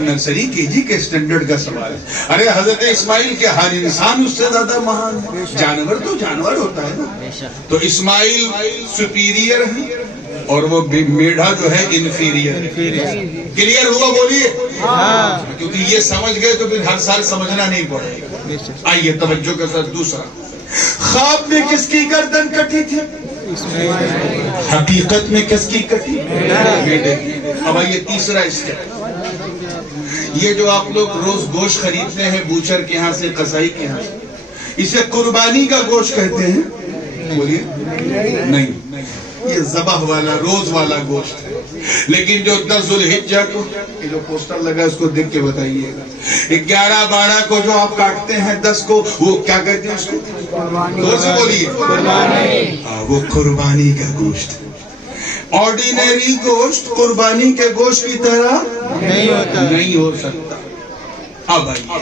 نرسری کے جی کے سٹینڈرڈ کا سوال ہے، ارے حضرت اسماعیل کے ہر انسان اس سے زیادہ مہان ہے، جانور تو جانور ہوتا ہے نا، تو اسماعیل سپیریئر ہے اور وہ میڈھا جو ہے انفیریئر، کلیئر ہوا بولیے؟ کیونکہ یہ سمجھ گئے تو پھر ہر سال سمجھنا نہیں پڑے گا۔ آئیے توجہ کے ساتھ دوسرا، خواب میں کس کی گردن کٹی تھی؟ حقیقت میں کس کی کٹی؟ اب آئیے تیسرا اسٹیپ، یہ جو آپ لوگ روز گوشت خریدتے ہیں بوچر کے ہاں سے، قصائی کے ہاں سے، اسے قربانی کا گوشت کہتے ہیں؟ بولیے نہیں، یہ ذبح والا روز والا گوشت ہے، لیکن جو 10 ذوالحجہ کو، یہ جو پوسٹر لگا ہے اس کو دیکھ کے بتائیے گا، 11 12 کو جو آپ کاٹتے ہیں 10 کو، وہ کیا کہتے ہیں اس کو؟ زور سے بولیے، وہ قربانی کا گوشت ہے۔ آرڈینری گوشت قربانی کے گوشت کی طرح نہیں ہو سکتا۔ اب آئیے،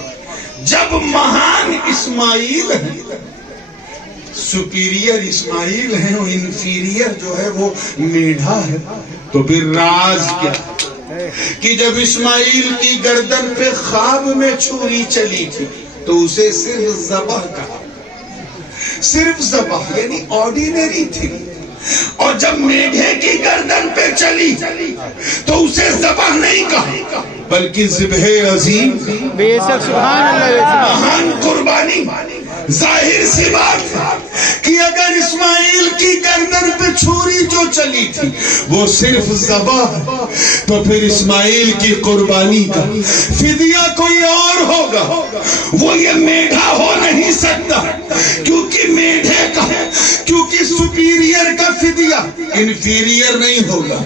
جب مہان اسماعیل ہے، سپیریئر اسماعیل ہے، وہ انفیریئر جو ہے وہ میڈھا ہے، تو پھر راز کیا کہ جب اسماعیل کی گردن پہ خواب میں چھری چلی تھی تو اسے صرف ذبح کہا، صرف ذبح یعنی آرڈینری تھی، اور جب میڈھے کی گردن پہ چلی تو اسے ذبح نہیں کہا بلکہ ذبح عظیم، بے شک سبحان اللہ، مہان قربانی۔ ظاہر سی بات ہے کہ اگر اسماعیل کی گردن پہ چھری جو چلی تھی وہ صرف ذبح، تو پھر اسماعیل کی قربانی کا فدیہ کوئی اور ہوگا، وہ یہ میڈھا ہو نہیں سکتا، کیونکہ میڈھے کا، کیونکہ سپیریئر کا فدیہ انفیریئر نہیں ہوگا۔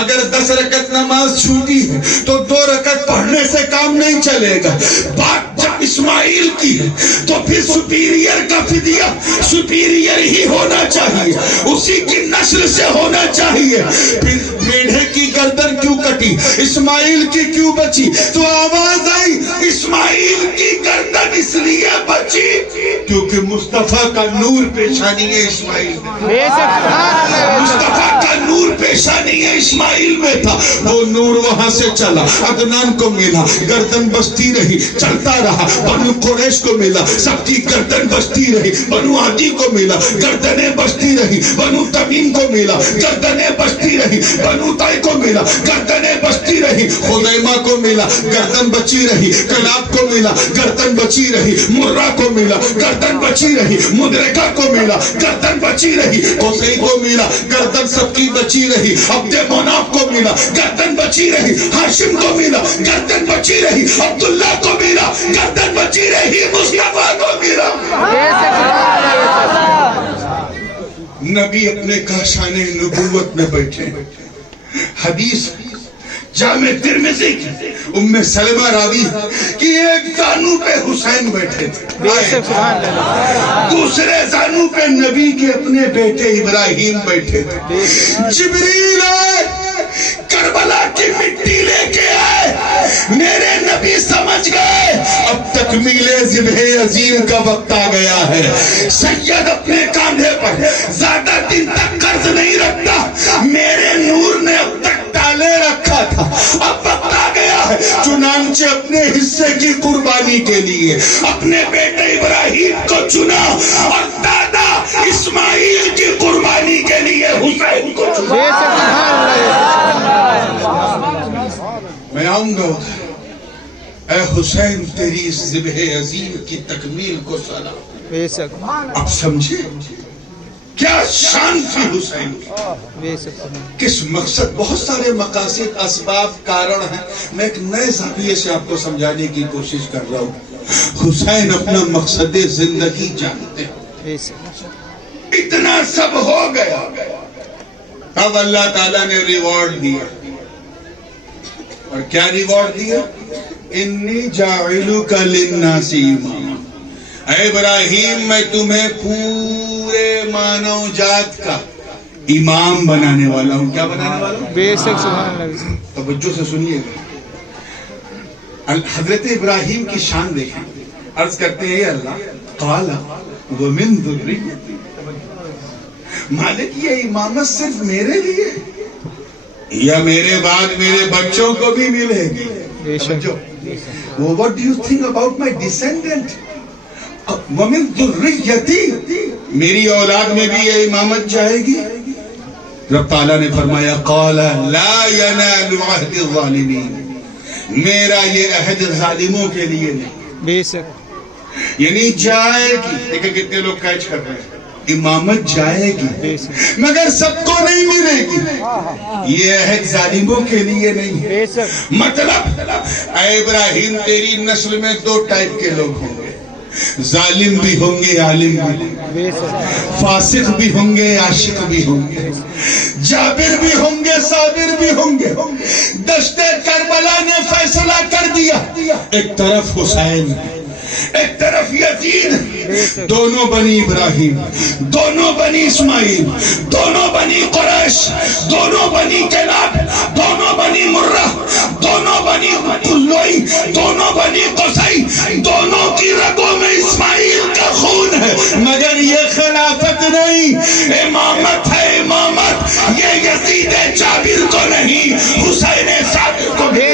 اگر 10 رکعت نماز چھوٹی ہے تو 2 رکعت پڑھنے سے کام نہیں چلے گا، بات جب اسماعیل کی ہے تو پھر سپیریئر کا فدیہ سپیریئر ہی ہونا چاہیے، اسی کی نسل سے ہونا چاہیے۔ پھر میڈھے کی گردن کیوں کٹی، اسماعیل کی کیوں بچی؟ تو آواز آئی اسماعیل کی گردن اس لیے بچی کیونکہ مصطفیٰ کا نور پیشانی ہے اسماعیل میں، بے شک سبحان اللہ، مصطفیٰ کا نور پیشانی ہے اسماعیل میں تھا، وہ نور وہاں سے چلا، عدنان کو ملا، گردن بستی رہی، چلتا رہا، بنو قریش کو ملا، سب کی گردن بستی رہی، بنو عدی کو ملا، گردنیں بستی رہی، بنو تمیم کو ملا، گردنیں بستی رہی، بنو طے کو ملا، گردنیں بستی رہی، خزیمہ کو ملا، گردن بچی رہی، کلاب کو ملا، گردن بچی رہی، مرہ کو ملا، گردن بچی رہی، مدرکہ کو ملا، گردن بچی رہی، قصی کو ملا، گردن سب کی بچی رہی، عبد مناف کو ملا، گردن بچی رہی، ہاشم کو ملا، گردن بچی رہی، عبداللہ کو ملا، گردن بچی رہی، مصطفیٰ کو ملا۔ بے شک سبحان اللہ، نبی اپنے کاشانے نبوت میں بیٹھے، حدیث جامع ترمذی کی ام سلمہ راوی کہ ایک زانو پہ حسین بیٹھے تھے، بے شک سبحان اللہ، دوسرے زانو پہ نبی کے اپنے بیٹے ابراہیم بیٹھے تھے، جبریل آئے، کربلا کی مٹی لے کے آئے، سمجھ گئے اب تکمیل ذبح عظیم کا وقت آ گیا ہے. سید اپنے کاندھے پر زیادہ دن تک قرض نہیں رکھتا. میرے نور نے اب تک ٹالے رکھا تھا, اب وقت آ گیا ہے. چنانچہ اپنے حصے کی قربانی کے لیے اپنے بیٹے ابراہیم کو چنا اور دادا اسماعیل کی قربانی کے لیے حسین کو چنا. میں آؤں گا اے حسین تیری اس ذبح عظیم کی تکمیل کو سلام. اب سمجھے کیا شان تھی حسین کی, کس مقصد. بہت سارے مقاصد اسباب کارن ہیں, میں ایک نئے زاویے سے آپ کو سمجھانے کی کوشش کر رہا ہوں. حسین اپنا مقصد زندگی جانتے ہیں. اتنا سب ہو گیا, اب اللہ تعالیٰ نے ریوارڈ دیا. اور کیا ریوارڈ دیا؟ انی جاعلک للناس اماما. اے ابراہیم میں تمہیں پورے مانو جات کا امام بنانے والا ہوں. کیا بنانے والا ہوں؟ بے شک. سبحان اللہ. توجہ سے سنیے گا. حضرت ابراہیم کی شان دیکھیں. عرض کرتے ہیں اللہ قال ومن ذریتی, مالک یہ امامت صرف میرے لیے یا میرے بعد میرے بچوں کو بھی ملے گی؟ What do you think about my descendant? وَمِن ذُرِّيَّتِي, میری اولاد میں بھی یہ امامت جائے گی. رب تعالیٰ نے فرمایا قَالَ لَا يَنَالُ عَهْدِ الظَّالِمِينَ, میرا یہ عہد ظالموں کے لیے نہیں. بے شک. یعنی جائے گی. دیکھیں کتنے لوگ کیچ کر رہے ہیں. امامت جائے گی مگر سب کو نہیں ملے گی. یہ عہد ظالموں کے لیے نہیں ہے. مطلب اے ابراہیم تیری نسل میں دو ٹائپ کے لوگ ہوں گے, ظالم بھی ہوں گے عالم بھی, فاسق بھی ہوں گے عاشق بھی ہوں گے, جابر بھی ہوں گے صابر بھی ہوں گے. دشت کربلا نے فیصلہ کر دیا, ایک طرف حسین ایک طرف یزید, دونوں بنی ابراہیم, دونوں بنی اسماعیل, دونوں بنی قریش, دونوں بنی کلاب, دونوں بنی مرہ, دونوں بنی لوئی, دونوں بنی قصی, دونوں کی رگوں میں اسماعیل کا خون ہے. مگر یہ خلافت نہیں, امامت ہے امامت. یہ یزید جابر کو نہیں, حسین صابر کو بھی.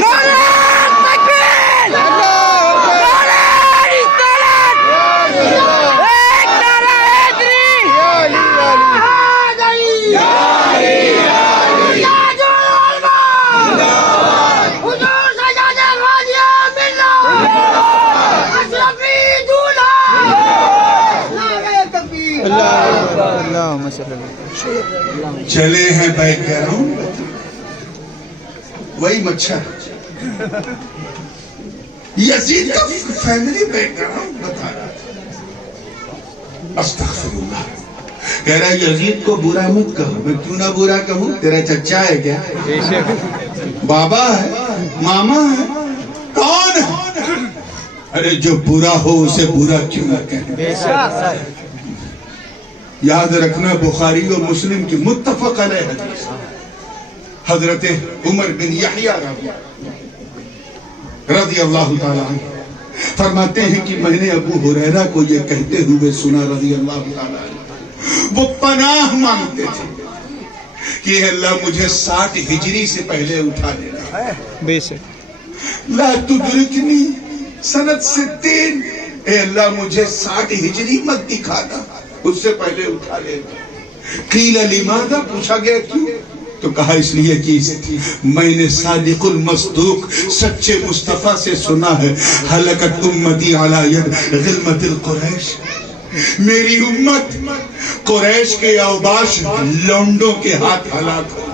چلے ہیں بیٹھ کر وہی مچھر یزید کا فیملی بیک گراؤنڈ بتا رہا تھا. استغفر اللہ. کہہ رہا ہے یزید کو برا مت کہو. میں کیوں نہ برا کہوں, تیرا چچا ہے کیا, بابا ہے, ماما ہے, کون ہے؟ ارے جو برا ہو اسے برا کیوں نہ کہیں. یاد رکھنا بخاری و مسلم کی متفق علیہ حدیث. حضرت عمر بن یحییٰ رضی اللہ تعالیٰ عنہ فرماتے ہیں کہ میں نے ابو ہریرہ کو یہ کہتے ہوئے سنا رضی اللہ تعالیٰ عنہ. وہ پناہ مانگتے تھے کہ اللہ مجھے 60 ہجری سے پہلے اٹھا دینا. بے شک. لا تدرکنی سنت 60, اے اللہ مجھے 60 ہجری مت دکھانا, اس سے پہلے اٹھا لینا. قیل لماذا, پوچھا گیا کیوں, تو کہا اس لیے کہ میں نے صادق المصدوق سچے مصطفیٰ سے سنا ہے ہلکت امتی علی ید غلمت القریش, میری امت قریش کے اوباش لونڈوں کے ہاتھ ہلاک ہو.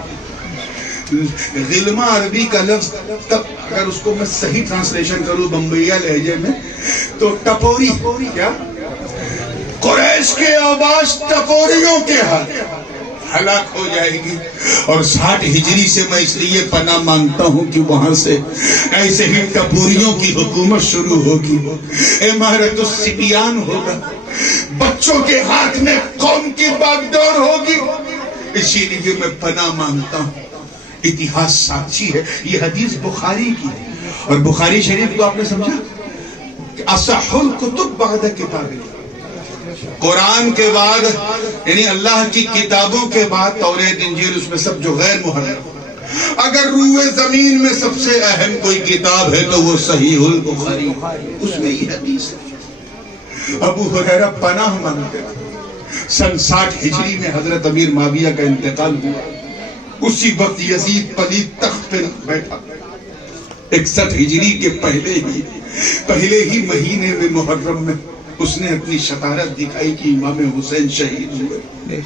غلمہ عربی کا لفظ, تب اگر اس کو میں صحیح ٹرانسلیشن کروں بمبئیہ لہجے میں تو ٹپوری. کیا, قریش کے اوباش ٹپوریوں کے ہاتھ ہلاک ہو جائے گی. اور 60 ہجری سے میں اس لیے پناہ مانگتا ہوں کہ وہاں سے ایسے ہی ٹپوریوں کی حکومت شروع ہوگی, امارت السبیان ہوگا, بچوں کے ہاتھ میں قوم کی باغڈور ہوگی. اسی لیے میں پناہ مانگتا ہوں. اتہاس ساتھی ہے, یہ حدیث بخاری کی ہے. اور بخاری شریف کو آپ نے سمجھا کہ اصح الکتب بعد کتاب اللہ، قرآن کے بعد یعنی اللہ کی کتابوں کے بعد توریت انجیل، اس میں سب جو غیر محرف، اگر روئے زمین میں سب سے اہم کوئی کتاب ہے تو وہ صحیح البخاری، اس میں یہ حدیث ہے۔ ابو ہریرہ پناہ مانگتے تھے، سن 60 ہجری میں حضرت امیر معاویہ کا انتقال ہوا، اسی وقت یزید پلید تخت پہ بیٹھا، 61 ہجری کے پہلے ہی مہینے میں محرم میں اس نے اپنی شطارت دکھائی کہ امام حسین شہید ہوئے،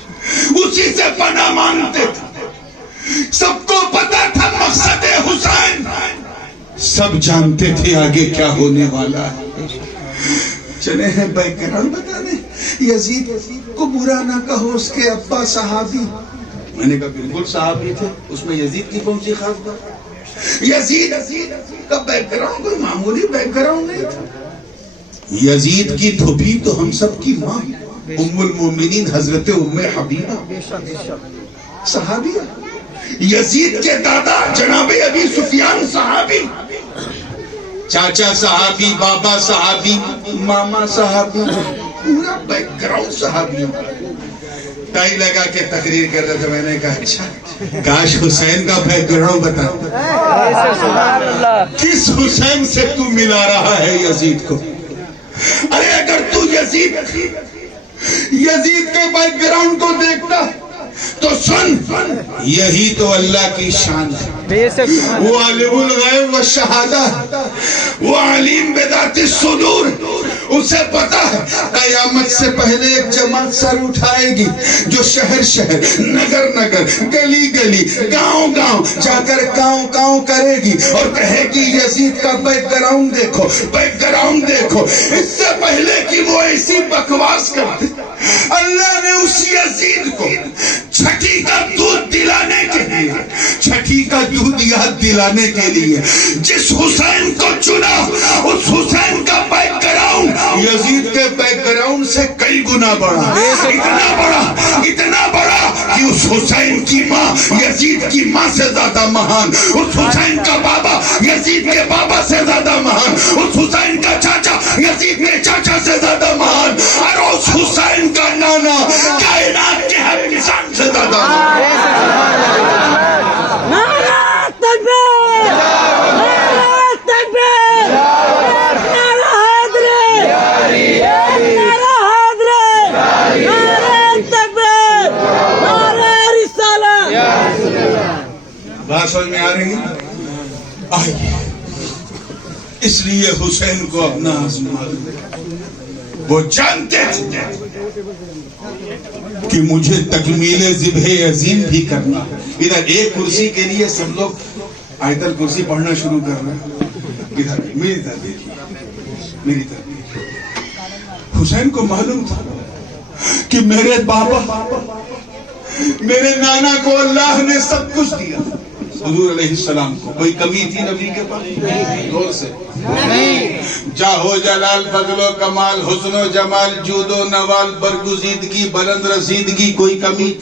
اسی سے پناہ مانگتے تھے۔ سب کو پتا تھا مقصد حسین، سب جانتے تھے آگے کیا ہونے والا ہے۔ چلے ہیں بیک گراؤنڈ بتانے، یزید کو برا نہ کہو، اس کے ابا صحابی، میں نے کہا بالکل صحابی تھے، اس میں یزید کی کون سی خاص بات؟ یزید کا بیک گراؤنڈ کوئی معمولی بیک گراؤنڈ نہیں تھا۔ یزید کی دھوبی تو ہم سب کی ماں ام المومنین حضرت ام حبیبہ صحابی، یزید کے دادا جناب ابی سفیان صحابی، چاچا صحابی، بابا صحابی، ماما صحابی، پورا بیک گراؤنڈ صحابی۔ ٹائی لگا کے تقریر کر رہا تھا، میں نے کہا اچھا کاش حسین کا بیک گراؤنڈ بتا، کس حسین سے تو ملا رہا ہے یزید کو؟ ارے اگر تو یزید کے بیک گراؤنڈ کو دیکھتا تو سن، یہی تو اللہ کی شان ہے، وہ عالم الغیب والشہادہ، وہ علیم بذات الصدور، اسے پتا ہے قیامت سے پہلے ایک جماعت سر اٹھائے گی جو شہر شہر، نگر نگر، گلی گلی، گاؤں گاؤں جا کر کاؤں کاؤں کرے گی اور کہے گی یزید کا بیک گراؤنڈ دیکھو، بیک گراؤنڈ دیکھو۔ اس سے پہلے کہ وہ ایسی بکواس کرتے، اللہ نے اس یزید کو چھٹی کا دودھ دلانے کے لیے، چھٹی کا دودھ یاد دلانے کے لیے جس حسین کو چنا، اس حسین کا بیک گراؤنڈ یزید کے بیک گراؤنڈ سے کئی گنا بڑا، اتنا بڑا کہ اس حسین کی ماں یزید کی ماں سے زیادہ مہان، اس حسین کا بابا یزید کے بابا سے زیادہ مہان، اس حسین کا چاچا یزید کے چاچا سے زیادہ مہان، اور اس حسین کا نانا کائنات کے ہر انسان سے زیادہ مہان۔ نعرہ تکبیر، نعرہ تکبیر، نعرہ حیدری، نعرہ حیدری، نعرہ تکبیر، نعرہ رسالہ۔ بات سمجھ میں آ رہی ہے؟ آئیے، اس لیے حسین کو اپنا آزما، وہ جانتے تھے کہ مجھے تکمیل ذبح عظیم بھی کرنا۔ ادھر ایک کرسی کے لیے سب لوگ آیت الکرسی پڑھنا شروع کر رہے ہیں، ادھر میری طرف دیکھیے، میری طرف دیکھیے۔ حسین کو معلوم تھا کہ میرے بابا، میرے نانا کو اللہ نے سب کچھ دیا، حضور علیہ السلام کو کوئی کمی تھی نبی کے پاس؟ دور سے جاہو جلال، فضل و کمال، حسن و جمال، جود و نوال، برگزیدگی، بلند رسیدگی، کوئی کمی؟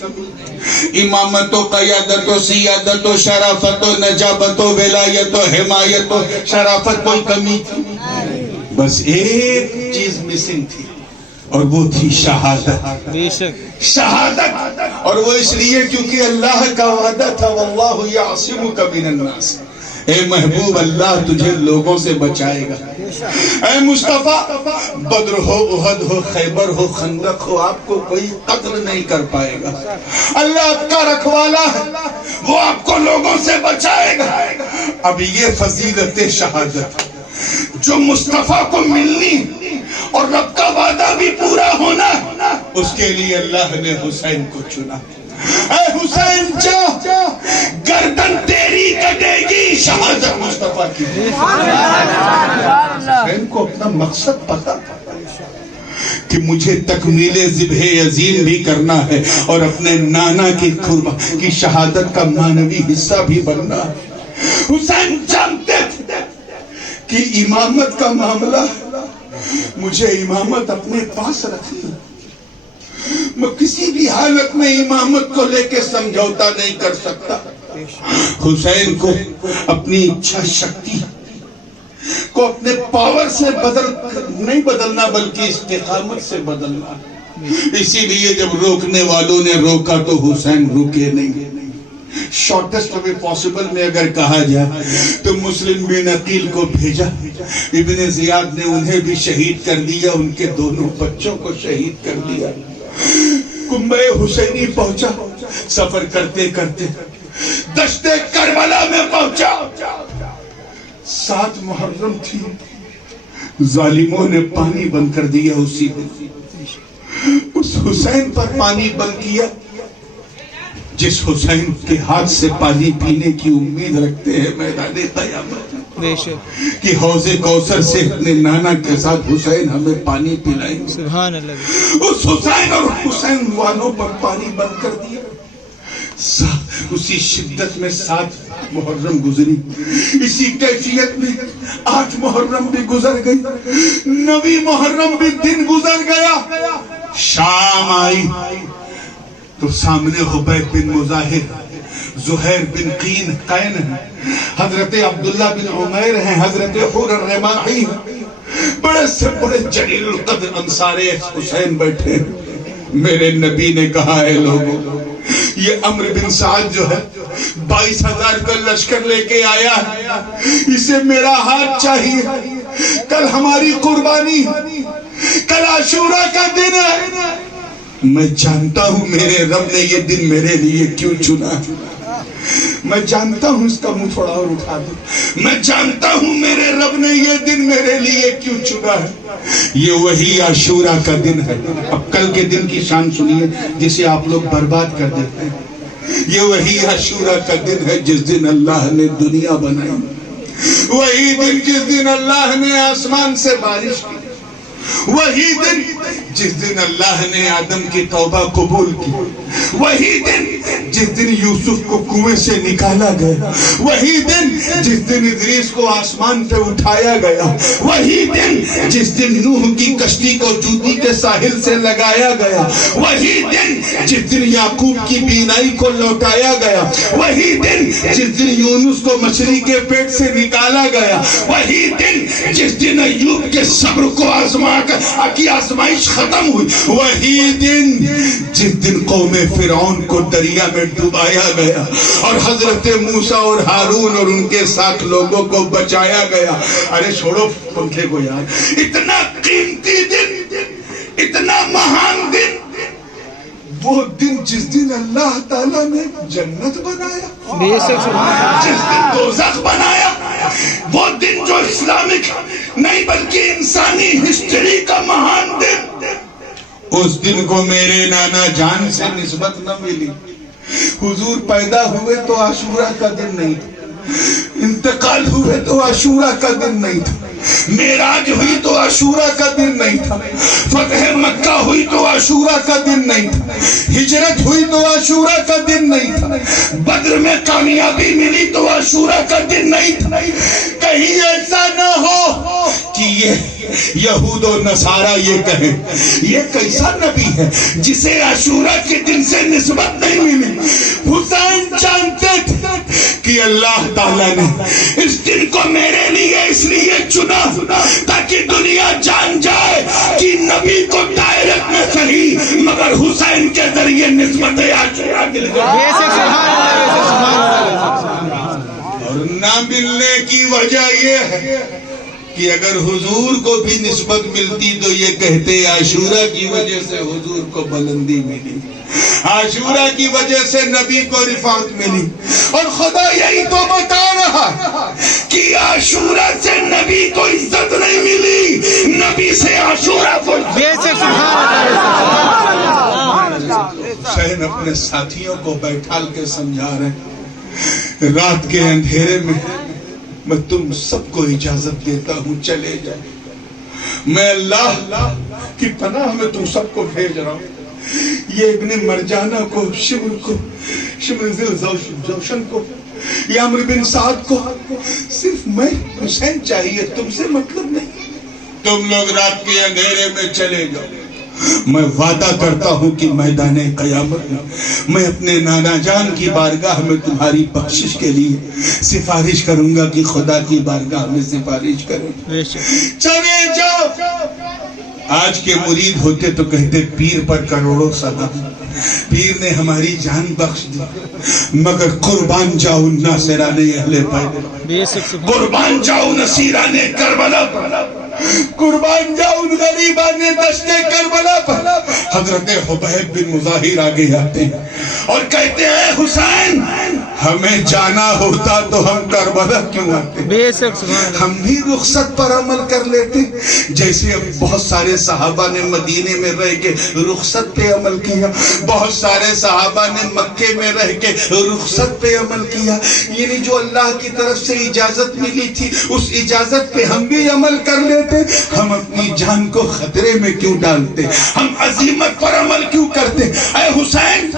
امامت و قیادت و سیادت و شرافت و نجابت و ولایت و حمایت و شرافت، کوئی کمی تھی؟ بس ایک چیز مسنگ تھی، اور وہ تھی شہادت۔ شہادت، اور وہ اس لیے کیونکہ اللہ کا وعدہ تھا واللہ یعصمک من الناس، اے محبوب اللہ تجھے لوگوں سے بچائے گا۔ اے مصطفیٰ، بدر ہو، احد ہو، خیبر ہو، خندق ہو، آپ کو کوئی قتل نہیں کر پائے گا، اللہ آپ کا رکھوالا ہے، وہ آپ کو لوگوں سے بچائے گا۔ اب یہ فضیلت شہادت جو مصطفیٰ کو ملنی اور رب کا وعدہ بھی پورا ہونا، اس کے لیے اللہ نے حسین کو چنا۔ اے حسین جا، گردن تیری کٹے گی، شہادت مصطفیٰ کی۔ حسین کو اپنا مقصد پتا تھا کہ مجھے تکمیل ذبح عظیم بھی کرنا ہے اور اپنے نانا کی شہادت کا معنوی حصہ بھی بننا ہے۔ حسین جانتے تھے کہ امامت کا معاملہ، مجھے امامت اپنے پاس رکھنی، میں کسی بھی حالت میں امامت کو لے کے سمجھوتا نہیں کر سکتا۔ حسین کو اپنی اچھا شکتی کو اپنے پاور سے نہیں بدلنا بلکہ استقامت سے بدلنا. اسی لیے جب روکنے والوں نے روکا تو حسین رکے نہیں. شارٹسٹ وے پاسبل میں اگر کہا جائے تو مسلم بن عقیل کو بھیجا. ابن زیاد نے انہیں بھی شہید کر دیا, ان کے دونوں بچوں کو شہید کر دیا. کنبہ حسینی پہنچا. سفر کرتے کرتے دشت کربلا میں پہنچا. 7 محرم تھی. ظالموں نے پانی بند کر دیا. اسی دن اس حسین پر پانی بند کیا جس حسین کے ہاتھ سے پانی پینے کی امید رکھتے ہیں میدان قیامت کہ حوض کوثر سے اپنے نانا کے ساتھ حسین ہمیں پانی پلائیں. سبحان اللہ. اس حسین اور حسین والوں پر پانی بند کر دیا. اسی شدت میں 7 محرم گزری. اسی کیفیت میں 8 محرم بھی گزر گئی. 9 محرم بھی دن گزر گیا. شام آئی تو سامنے حبیب بن مظاہر, زہیر بن قین ہیں, حضرت عبداللہ بن عمیر ہیں, حضرت حور الرماحی ہیں, بڑے سے بڑے جلیل القدر انصار حسین بیٹھے. میرے نبی نے کہا ہے لوگوں, یہ عمرو بن سعد جو ہے 22,000 کا لشکر لے کے آیا ہے, اسے میرا ہاتھ چاہیے. کل ہماری قربانی, کل عاشورہ کا دن ہے. میں جانتا ہوں میرے رب نے یہ دن میرے لیے کیوں چنا. میں جانتا ہوں, اس کا منہ تھوڑا اور اٹھا دو, میں جانتا ہوں میرے رب نے یہ دن میرے لیے کیوں چنا ہے. یہ وہی عاشورہ کا دن ہے. اب کل کے دن کی شان سنیے جسے آپ لوگ برباد کر دیتے ہیں. یہ وہی عاشورہ کا دن ہے جس دن اللہ نے دنیا بنائی. وہی دن جس دن اللہ نے آسمان سے بارش کی. وہی دن جس دن اللہ نے آدم کی توبہ قبول کی. وہی دن جس دن یوسف کو کنویں سے نکالا گیا. وہی دن جس دن ادریس کو آسمان پہ اٹھایا گیا. وہی دن جس دن نوح کی کشتی کو جوتی کے ساحل سے لگایا گیا. وہی دن جس دن یعقوب کی بینائی کو لوٹایا گیا. وہی دن جس دن یونس کو مچھلی کے پیٹ سے نکالا گیا. وہی دن جس دن ایوب کے صبر کو کی آزمائش ختم ہوئی. وہی دن جس دن قوم فرعون کو دریا میں ڈبایا گیا اور حضرت موسیٰ اور ہارون اور ان کے ساتھ لوگوں کو بچایا گیا. ارے چھوڑو پنکھے کو یار. اتنا قیمتی دن, اتنا مہان دن, وہ دن جس دن اللہ تعالیٰ نے جنت بنایا, جس دن دوزخ بنایا, وہ دن جو اسلامک نہیں بلکہ انسانی ہسٹری کا مہان دن. اس دن کو میرے نانا جان سے نسبت نہ ملی. حضور پیدا ہوئے تو عاشورہ کا دن نہیں تھا, انتقال ہوئے تو عاشورہ کا دن نہیں تھا, معراج ہوئی تو عاشورہ کا دن نہیں تھا, فتح مکہ ہوئی تو عاشورہ کا دن نہیں تھا, ہجرت ہوئی تو عاشورہ کا دن نہیں تھا, بدر میں کامیابی ملی تو عاشورہ کا دن نہیں تھا. کہیں ایسا نہ ہو کہ یہ یہود و نصارہ یہ کہیں یہ کیسا نبی ہے جسے عاشورہ کے دن سے نسبت نہیں ملی. حسین جانتے تھے کہ اللہ تعالیٰ نے اس دن کو میرے لیے اس لیے چنا تاکہ دنیا جان جائے کہ نبی کو ڈائریکٹ میں صحیح مگر حسین کے ذریعے نسبت عاشورہ مل گئی. اور نہ ملنے کی وجہ یہ ہے کہ اگر حضور کو بھی نسبت ملتی تو یہ کہتے عاشورہ کی وجہ سے حضور کو بلندی ملی, عاشورہ کی وجہ سے نبی کو رفعت ملی. اور خدا یہی تو بتا رہا کہ عاشورہ سے نبی کو عزت نہیں ملی, نبی سے عاشورہ کو. حسین اپنے ساتھیوں کو بیٹھال کے سمجھا رہے, رات کے اندھیرے میں تم سب کو اجازت دیتا ہوں چلے جاؤ. میں اللہ کی پناہ میں تم سب کو بھیج رہا ہوں. یہ ابن مرجانہ کو, شمر ذل جوشن کو, یا عمرو بن سعد کو, صرف میں حسین چاہیے, تم سے مطلب نہیں. تم لوگ رات کے اندھیرے میں چلے جاؤ. میں وعدہ کرتا ہوں کہ میدان قیامت میں میں اپنے نانا جان کی بارگاہ میں تمہاری بخشش کے لیے سفارش کروں گا کہ خدا کی بارگاہ میں سفارش کریں. چلے جاؤ. آج کے مرید ہوتے تو کہتے پیر پر کروڑوں سلام، پیر نے ہماری جان بخش دی، مگر قربان جاؤ ناصران اہل بیت، قربان جاؤ نصیران کربلا، قربان جاؤ غریبان دشت کربلا پر. حضرت حبیب بن مظاہر آگے آتے ہیں اور کہتے ہیں حسین ہمیں جانا ہوتا تو ہم کربلا کیوں آتے؟ ہم بھی رخصت پر عمل کر لیتے، جیسے اب بہت سارے صحابہ نے مدینے میں رہ کے رخصت پہ عمل کیا، بہت سارے صحابہ نے مکے میں رہ کے رخصت پہ عمل کیا. یعنی جو اللہ کی طرف سے اجازت ملی تھی اس اجازت پہ ہم بھی عمل کر لیتے. ہم اپنی جان کو خطرے میں کیوں ڈالتے؟ ہم عزیمت پر عمل کیوں کرتے؟ اے حسین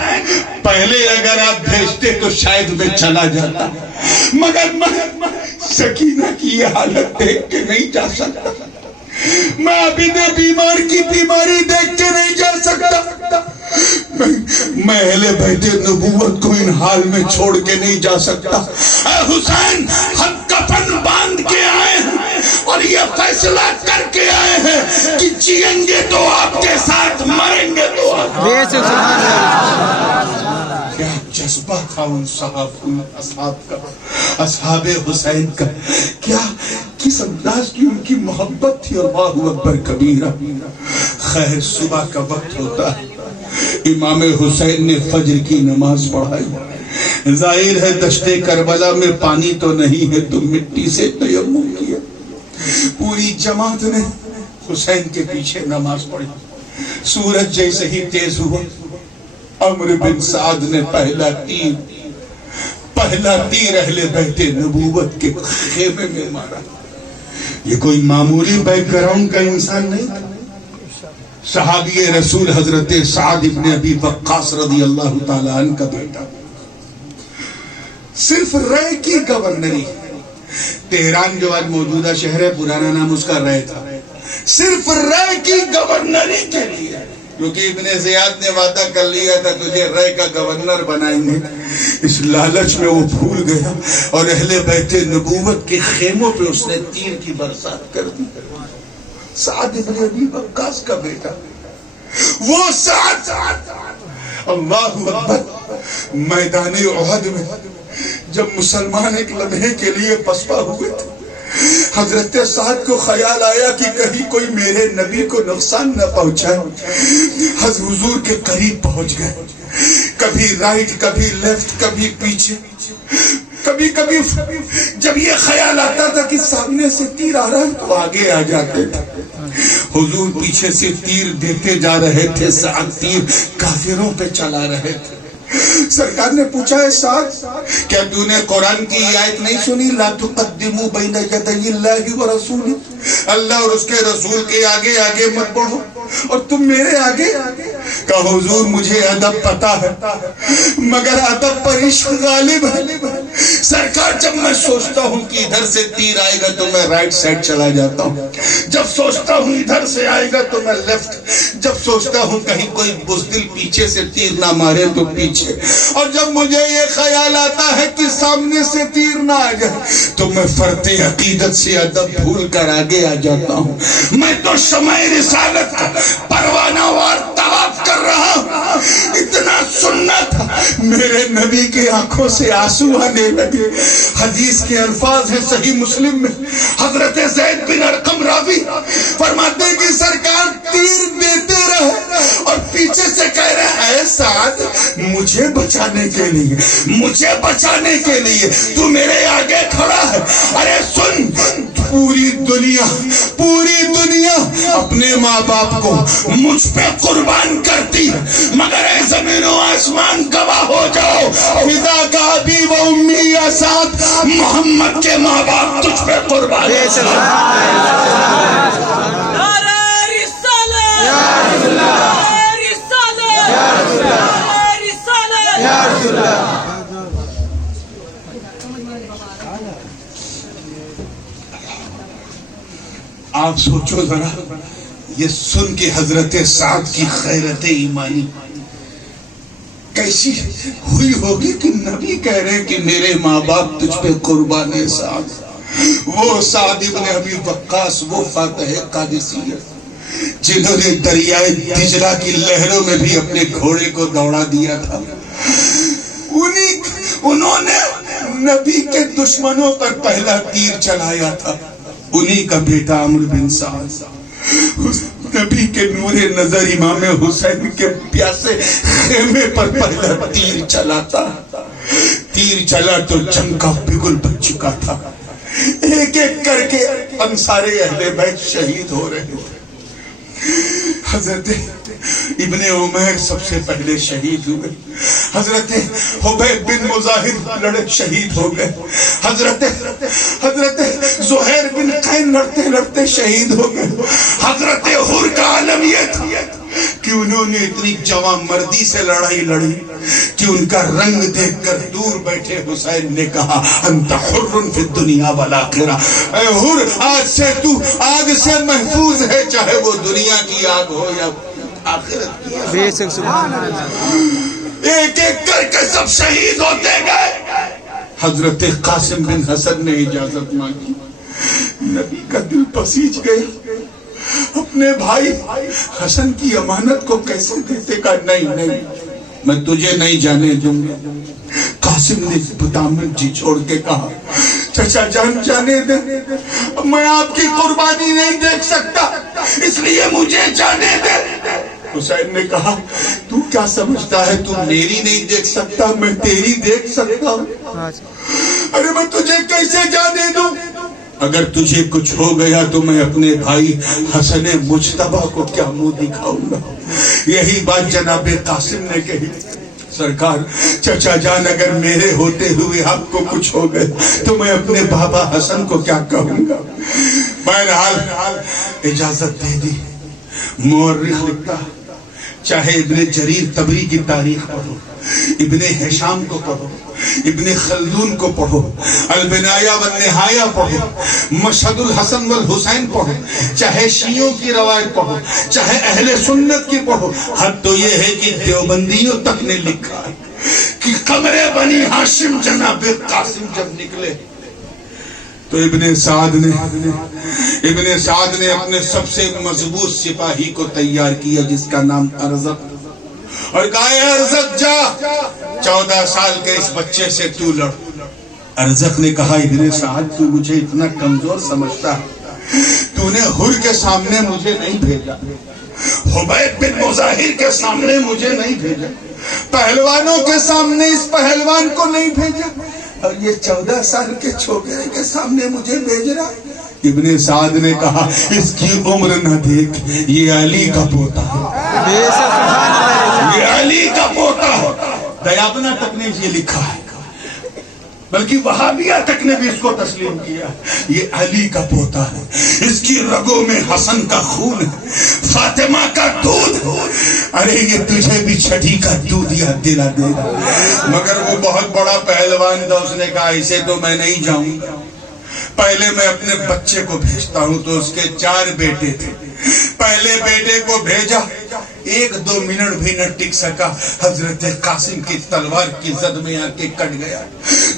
پہلے اگر آپ بھیجتے تو شاید میں چلا جاتا، مگر سکینہ کی یہ حالت دیکھ کے نہیں جا سکتا، میں ابھی نے بیمار کی بیماری دیکھ کے نہیں جا سکتا، میں اہل بیت نبوت کو ان حال میں چھوڑ کے نہیں جا سکتا. اے حسین ہم کفن باندھ کے آئے ہیں اور یہ فیصلہ کر کے آئے ہیں کہ جئیں گے تو آپ کے ساتھ، مریں گے تو آپ. کیا جذبہ تھا ان اصحاب کا، اصحاب حسین کا، کیا کس انداز کی ان کی محبت تھی. اللہ اکبر کبیرہ. خیر صبح کا وقت ہوتا ہے، امام حسین نے فجر کی نماز پڑھائی. ظاہر ہے دشت کربلا میں پانی تو نہیں ہے تو مٹی سے تیمم کیا. پوری جماعت نے حسین کے پیچھے نماز پڑھی. سورج جیسے ہی تیز ہوا، عمرو بن سعد نے پہلا تیر اہل بیت نبوت کے خیمے میں مارا. یہ کوئی معمولی بیک گراؤنڈ کا انسان نہیں تھا. صحابی رسول حضرت سعد ابن ابی وقاص رضی اللہ تعالیٰ عنہ کا بیٹا، صرف رے کی گورنری، تہران جو آج موجودہ شہر ہے پرانا نام اس کا رے تھا، صرف رے کی گورنری کے لیے، کیونکہ ابن زیاد نے وعدہ کر لیا تھا تجھے رے کا گورنر بنائیں گے. اس لالچ میں وہ بھول گیا اور اہل بیت نبوت کے خیموں پہ اس نے تیر کی برسات کر دی. سعد ابن ابی وقاص کا بیٹا، وہ سعد اللہ اکبر. میدان احد میں جب مسلمان ایک لمحے کے لیے پسپا ہوئے تھے، حضرت سعد کو خیال آیا کہ کہیں کوئی میرے نبی کو نقصان نہ پہنچائے. حضور کے قریب پہنچ گئے، کبھی رائٹ کبھی لیفٹ کبھی پیچھے. کبھی کبھی جب یہ خیال آتا تھا کہ سامنے سے تیر آ رہا ہے تو آگے آ جاتے تھے. حضور پیچھے سے تیر دیتے جا رہے تھے، سعد تیر کافروں پہ چلا رہے تھے. سرکار نے پوچھا ہے سعد کیا تو نے قرآن کی آیت نہیں سنی؟ لا تقدموا بین یدی اللہ ورسولہ، اللہ اور اس کے رسول کے آگے آگے مت بڑھو اور تم میرے آگے. کہا حضور مجھے ادب پتا ہے مگر ادب پر عشق غالب ہے. سرکار جب میں سوچتا ہوں کہ ادھر سے تیر آئے گا تو میں رائٹ سائڈ چلا جاتا ہوں، جب سوچتا ہوں ادھر سے آئے گا تو میں لیفٹ، جب سوچتا ہوں کہیں کوئی بزدل پیچھے سے تیر نہ مارے تو پیچھے، اور جب مجھے یہ خیال آتا ہے کہ سامنے سے تیر نہ آ جائے تو میں فرط عقیدت سے ادب بھول کر آگے آ جاتا ہوں. میں تو شمع رسالت کا پروانہ وار طواف کر رہا ہوں. اتنا سننا تھا میرے نبی کی آنکھوں سے آنسو آنے لگے. حدیث کے الفاظ ہیں صحیح مسلم میں، حضرت زید بن ارقم راوی فرماتے ہیں کہ سرکار تیر دیتے رہے اور پیچھے سے کہہ رہے اے سعد مجھے بچانے کے لیے تو میرے آگے کھڑا ہے. ارے سن، پوری دنیا اپنے ماں باپ کو مجھ پہ قربان کرتی ہے، مگر اے زمین و آسمان گواہ ہو جاؤ، فدا کا ابی و امی یا سعد، محمد کے ماں باپ تجھ پہ قربان ہے. آپ سوچو ذرا، یہ سن کے حضرت سعد کی غیرت ایمانی کیسی ہوئی ہوگی کہ نبی کہہ رہے ہیں کہ میرے ماں باپ تجھ پہ قربان ہے سعد. وہ سعد ابن ابی وقاص، وہ فاتح قادسیہ جنہوں نے دریائے دجلہ کی لہروں میں بھی اپنے گھوڑے کو دوڑا دیا تھا. انہوں نے نبی کے دشمنوں پر پہلا تیر چلایا تھا. انہی کا بیٹا عمرو بن سعد نبی کے نور نظر امام حسین کے پیاسے خیمے پر پہلا تیر چلاتا. تیر چلا تو جنگ کا بگل بچ چکا تھا. ایک ایک کر کے انصار اہل بیت شہید ہو رہے تھے. حضرت ابن عمیر سب سے پہلے شہید ہوئے. حضرت حبیب بن مظاہر لڑے شہید ہو گئے. حضرت زہیر بن قین لڑتے لڑتے شہید ہو گئے. حضرت حر کا عالم یہ تھا کہ انہوں نے اتنی جوان مردی سے لڑائی لڑی کہ ان کا رنگ دیکھ کر دور بیٹھے حسین نے کہا انت حر فی الدنیا والآخرہ، اے حر آج سے تو آگ سے محفوظ ہے، چاہے وہ دنیا کی آگ ہو یا آخرت کی آگ. بے شک سبحان اللہ. ایک ایک کر کے سب شہید ہوتے گئے. حضرت قاسم بن حسن نے اجازت مانگی. نبی کا دل پسیج گیا. اپنے بھائی حسن کی امانت کو کیسے دیتے؟ کہا نہیں میں تجھے نہیں جانے دوں گا. قاسم نے دامن جی چھوڑ کے کہا چچا جان جانے دے، میں آپ کی قربانی نہیں دیکھ سکتا، اس لیے مجھے جانے دے. حسین نے کہا تو کیا سمجھتا ہے تو میری نہیں دیکھ سکتا، میں تیری دیکھ سکتا ہوں. ارے میں تجھے کیسے جانے دوں؟ اگر تجھے کچھ ہو گیا تو میں اپنے بھائی حسن مجتبیٰ کو کیا منہ دکھاؤں گا. یہی بات جناب قاسم نے کہی. سرکار چچا جان اگر میرے ہوتے ہوئے آپ کو کچھ ہو گئے تو میں اپنے بابا حسن کو کیا کہوں گا. بہرحال اجازت دے دی. مورخ لکھتا چاہے ابن جریر طبری کی تاریخ پڑھو، ابن ہشام کو پڑھو، ابن خلدون کو پڑھو، البنایہ والنہایہ پڑھو، مشہد الحسن والحسین پڑھو، چاہے شیعوں کی روایت پڑھو، چاہے اہل سنت کی پڑھو. حد تو یہ ہے کہ دیوبندیوں تک نے لکھا ہے کہ قبر بنی ہاشم جناب قاسم جب نکلے تو ابن سعد نے اپنے سب سے مضبوط سپاہی کو تیار کیا جس کا نام ارزق، اور کہا اے ارزق جا 14 سال کے اس بچے سے تو لڑ. ارزق نے کہا ابن سعد تو مجھے اتنا کمزور سمجھتا ہے، تو نے حر کے سامنے مجھے نہیں بھیجا، حبیب بن مظاہر کے سامنے مجھے نہیں بھیجا، پہلوانوں کے سامنے اس پہلوان کو نہیں بھیجا، اور یہ 14 سال کے چھوکرے کے سامنے مجھے بھیج رہا. ابن سعد نے کہا اس کی عمر نہ دیکھ، یہ علی کا پوتا ہے، بے شک سبحان اللہ. یہ علی کا پوتا ہے. دیابنا تک نے یہ لکھا ہے، بلکہ وہابیہ تک نے بھی اس کو تسلیم کیا. یہ علی کا پوتا ہے، اس کی رگوں میں حسن کا خون ہے، فاطمہ کا دودھ. ارے یہ تجھے بھی چھٹی کا دودھ یاد دلا دے گا. مگر وہ بہت بڑا پہلوان تھا. اس نے کہا اسے تو میں نہیں جاؤں گا، پہلے میں اپنے بچے کو بھیجتا ہوں. تو اس کے 4 بیٹے تھے. پہلے بیٹے کو بھیجا، 1-2 منٹ بھی نہ ٹک سکا، حضرت قاسم کی تلوار کی زد میں آ کے کٹ گیا.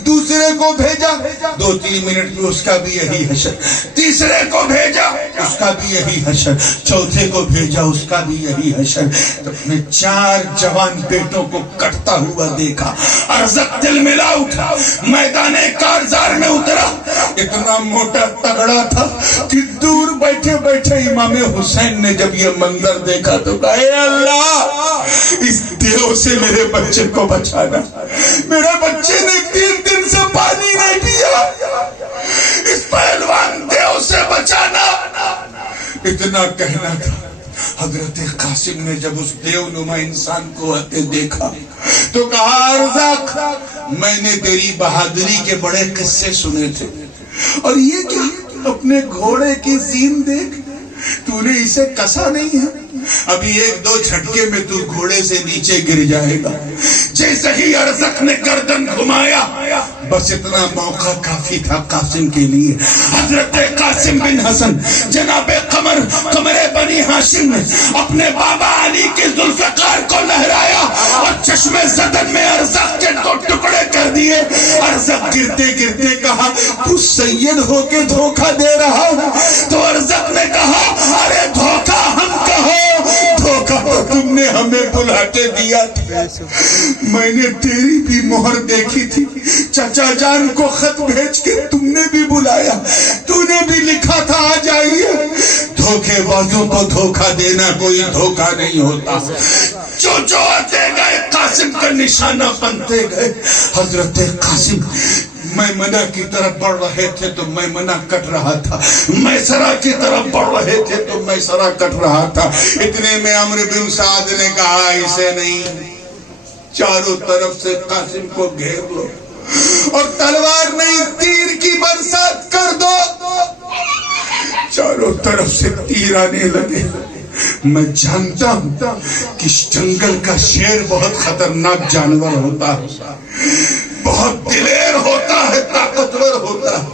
دوسرے کو بھیجا، 2-3 منٹ میں اس کا بھی یہی حشر. تیسرے کو بھیجا، اس کا بھی یہی حشر. چوتھے کو بھیجا، اس کا بھی یہی حشر. اپنے 4 جوان بیٹوں کو کٹتا ہوا دیکھا. ارزق دل ملا اٹھا، میدان کارزار میں اترا. اتنا موٹا تگڑا تھا کہ دور بیٹھے بیٹھے امام حسین نے جب یہ منظر دیکھا تو کہا اے اللہ اس دیو سے میرے بچے کو بچانا. میرے بچے نے 3 دن سے پانی نہیں پیا، اس پہلوان دیو سے بچانا. اتنا کہنا تھا. حضرت قاسم نے جب اس دیو نما انسان کو آتے دیکھا تو کہا ارزق میں نے تیری بہادری کے بڑے قصے سنے تھے، اور یہ کیا اپنے گھوڑے کی زین دیکھ، تو نے اسے کسا نہیں ہے، ابھی 1-2 جھٹکے میں تو گھوڑے سے نیچے گر جائے گا. جیسے ہی ارزق نے گردن گھمایا، بس اتنا موقع کافی تھا قاسم کے لیے. حضرت قاسم بن حسن جناب قمر بنی ہاشم نے اپنے بابا علی کے ذوالفقار کو لہرایا اور چشمے زدن میں ارزق کے 2 ٹکڑے کر دیے. ارزق گرتے گرتے کہا تو سید ہو کے دھوکہ دے رہا ہے؟ تو ارزق نے کہا ارے دھوکہ ہم کہو، دھوکہ تو تم نے ہمیں بلا کے دیا تھا. میں نے تیری بھی مہر دیکھی تھی، چچا جان کو خط بھیج کے تم نے بھی بلایا، تو نے بھی لکھا تھا آ جائیے. دھوکے بازوں کو دھوکہ دینا کوئی دھوکہ نہیں ہوتا. جو آتے گئے قاسم کا نشانہ بنتے گئے. حضرت قاسم میمنہ کی طرف بڑھ رہے تھے تو میمنہ کٹ رہا تھا، میسرہ کی طرف بڑھ رہے تھے تو میسرہ کٹ رہا تھا. اتنے میں عمرو بن سعد نے کہا اسے نہیں، چاروں طرف سے قاسم کو گھیر لو اور تلوار نہیں تیر کی برسات کر دو. چاروں طرف سے تیر آنے لگے. میں جانتا ہوں کہ جنگل کا شیر بہت خطرناک جانور ہوتا ہے، بہت دلیر ہوتا ہے، طاقتور ہوتا ہے،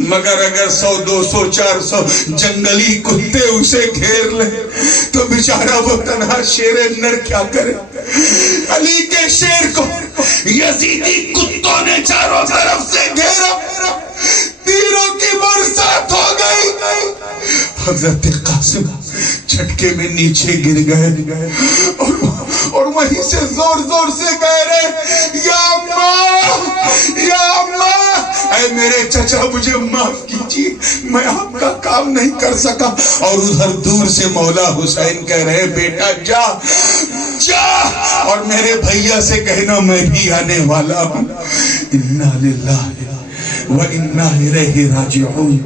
مگر اگر 100 200 400 جنگلی کتے اسے گھیر لیں تو بیچارہ وہ تنہا شیر نر کیا کرے. علی کے شیر کو یزیدی کتوں نے چاروں طرف سے گھیرا، تیروں کی برسات ہو گئی. حضرت قاسم جھٹکے میں نیچے گر گئے اور وہیں سے زور زور سے کہہ رہے یا اماں یا اماں، اے میرے چچا مجھے معاف کیجیے، میں آپ کا کام نہیں کر سکا. اور ادھر دور سے مولا حسین کہہ رہے بیٹا جا جا اور میرے بھیا سے کہنا میں بھی آنے والا ہوں. انا للہ وَإِنَّا إِلَيْهِ رَاجِعُونَ.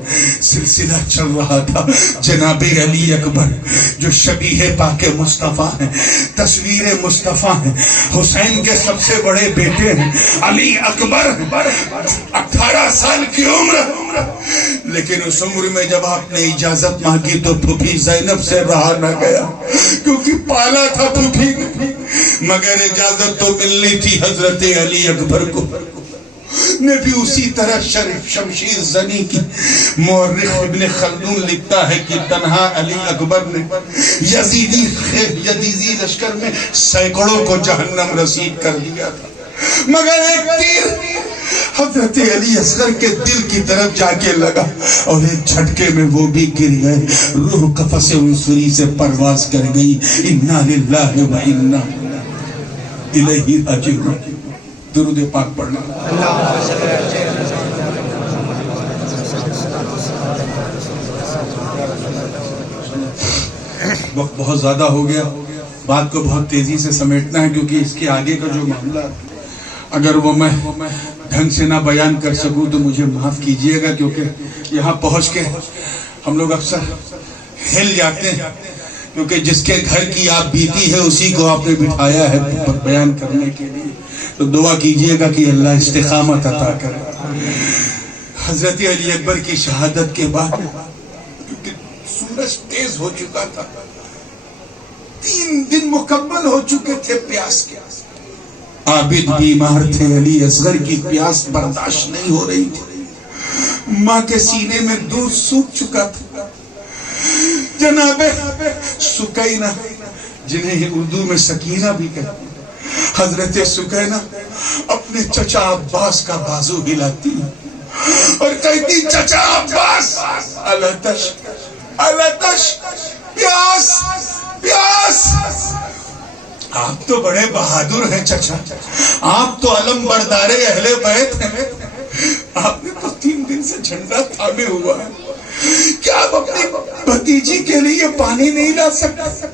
سلسلہ چل رہا تھا. جناب علی اکبر جو شبیہ پاک مصطفیٰ ہیں، تصویر مصطفیٰ ہیں، حسین کے سب سے بڑے بیٹے ہیں. علی اکبر 18 سال کی عمر، لیکن اس عمر میں جب آپ نے اجازت مانگی تو پھوپھی زینب سے رہا نہ گیا، کیونکہ پالا تھا پھوپھی نے، مگر اجازت تو ملنی تھی. حضرت علی اکبر کو نے بھی اسی طرح شمشیر زنی کی. مورخ ابن خلدون لکھتا ہے کہ تنہا علی اکبر نے یزیدی لشکر میں سینکڑوں کو جہنم رسید کر دیا تھا، مگر ایک تیر حضرت علی اصغر کے دل کی طرف جا کے لگا اور ایک جھٹکے میں وہ بھی گر گئے. روح قفس عنصری سے پرواز کر گئی. انا للہ و انا الیہ راجعون. درود پاک پڑھنا. وقت بہت زیادہ ہو گیا، بات کو بہت تیزی سے سمیٹنا ہے کیونکہ اس کے آگے کا جو معاملہ اگر وہ میں ڈھنگ سے نہ بیان کر سکوں تو مجھے معاف کیجئے گا، کیونکہ یہاں پہنچ کے ہم لوگ اکثر ہل جاتے ہیں، کیونکہ جس کے گھر کی آپ بیتی ہے اسی کو آپ نے بٹھایا ہے بیان کرنے کے لیے. تو دعا کیجئے گا کہ اللہ استقامت عطا کرے. حضرت علی اکبر کی شہادت کے بعد سورج تیز ہو چکا تھا، 3 دن مکمل ہو چکے تھے پیاس کے. عابد بیمار تھے، علی اصغر کی پیاس برداشت نہیں ہو رہی تھی. ماں کے سینے میں دودھ سوکھ چکا تھا. جناب سکینہ، جنہیں اردو میں سکینہ بھی کہتے ہیں، حضرت سکینہ اپنے چچا عباس کا بازو ہلاتی اور کہتی چچا عباس الاتش الاتش، پیاس پیاس. آپ تو بڑے بہادر ہیں چچا، آپ تو علم بردار اہل بیت ہیں، آپ نے تو 3 دن سے جھنڈا تھامے ہوا ہے، کیا آپ اپنی بھتیجی کے لیے پانی نہیں لا سکتے؟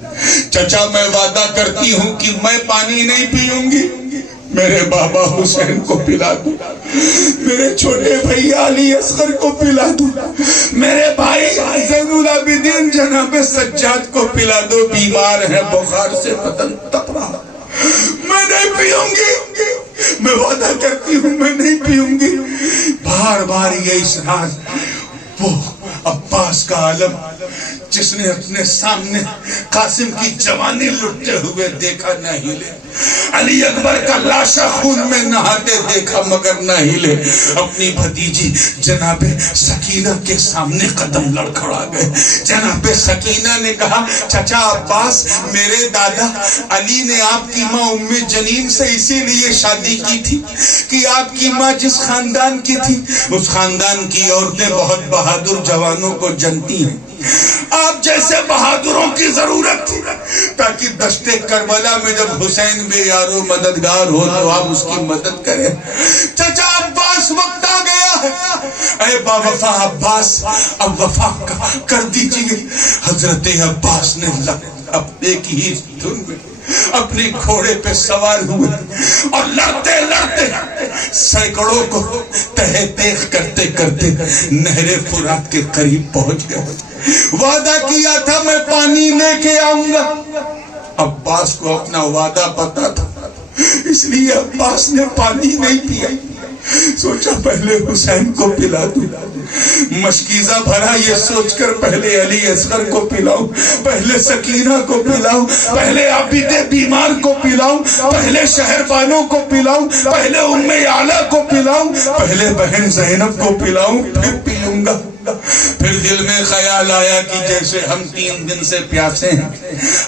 چچا میں وعدہ کرتی ہوں کہ میں پانی نہیں پیوں گی، میرے بابا حسین کو پلا دوں، میرے چھوٹے بھائی علی اصغر کو پلا دوں، میرے بھائی زین العابدین جناب سجاد کو پلا دو، بیمار ہے بخار سے بدن تپ رہا، میں نہیں پیوں گی، میں وعدہ کرتی ہوں میں نہیں پیوں گی. بار بار یہ اصرار وہ عباس کا عالم جس نے اپنے سامنے قاسم کی جوانی لٹتے ہوئے دیکھا نہ ہلے، علی اکبر کا لاشا خون میں نہاتے دیکھا مگر نہ ہلے، اپنی بھتیجی جناب سکینہ کے سامنے قدم لڑکھڑا گئے۔ جناب سکینہ نے کہا چچا عباس، میرے دادا علی نے آپ کی ماں ام جنین سے اسی لیے شادی کی تھی کہ آپ کی ماں جس خاندان کی تھی اس خاندان کی عورتیں بہت بہادر جوانوں کو جنتی ہیں، آپ جیسے بہادروں کی ضرورت تھی تاکہ دشت کربلا میں جب حسین بے یارو مددگار ہو تو آپ اس کی مدد کریں۔ چچا عباس وقت آ گیا ہے، اے با وفا عباس اب وفا کر دیجئے۔ حضرت عباس نے اپنے کی دھن میں اپنے گھوڑے پہ سوار ہوئے اور لڑتے لڑتے سینکڑوں کو تہہ تیغ کرتے کرتے نہر فرات کے قریب پہنچ گئے۔ وعدہ کیا تھا میں پانی لے کے آؤں گا، عباس کو اپنا وعدہ پتا تھا، اس لیے عباس نے پانی نہیں پیا، سوچا پہلے حسین کو پلا دوں، مشکیزہ بھرا یہ سوچ کر پہلے علی اصغر کو پلاؤں، پہلے سکینہ کو پلاؤں، پہلے عابد بیمار کو پلاؤں، پہلے شہر بانوں کو پلاؤں، پہلے ام اعلیٰ کو پلاؤں، پہلے بہن زینب کو پلاؤں، پھر پیوں گا۔ پھر دل میں خیال آیا کہ جیسے ہم 3 دن سے پیاسے ہیں،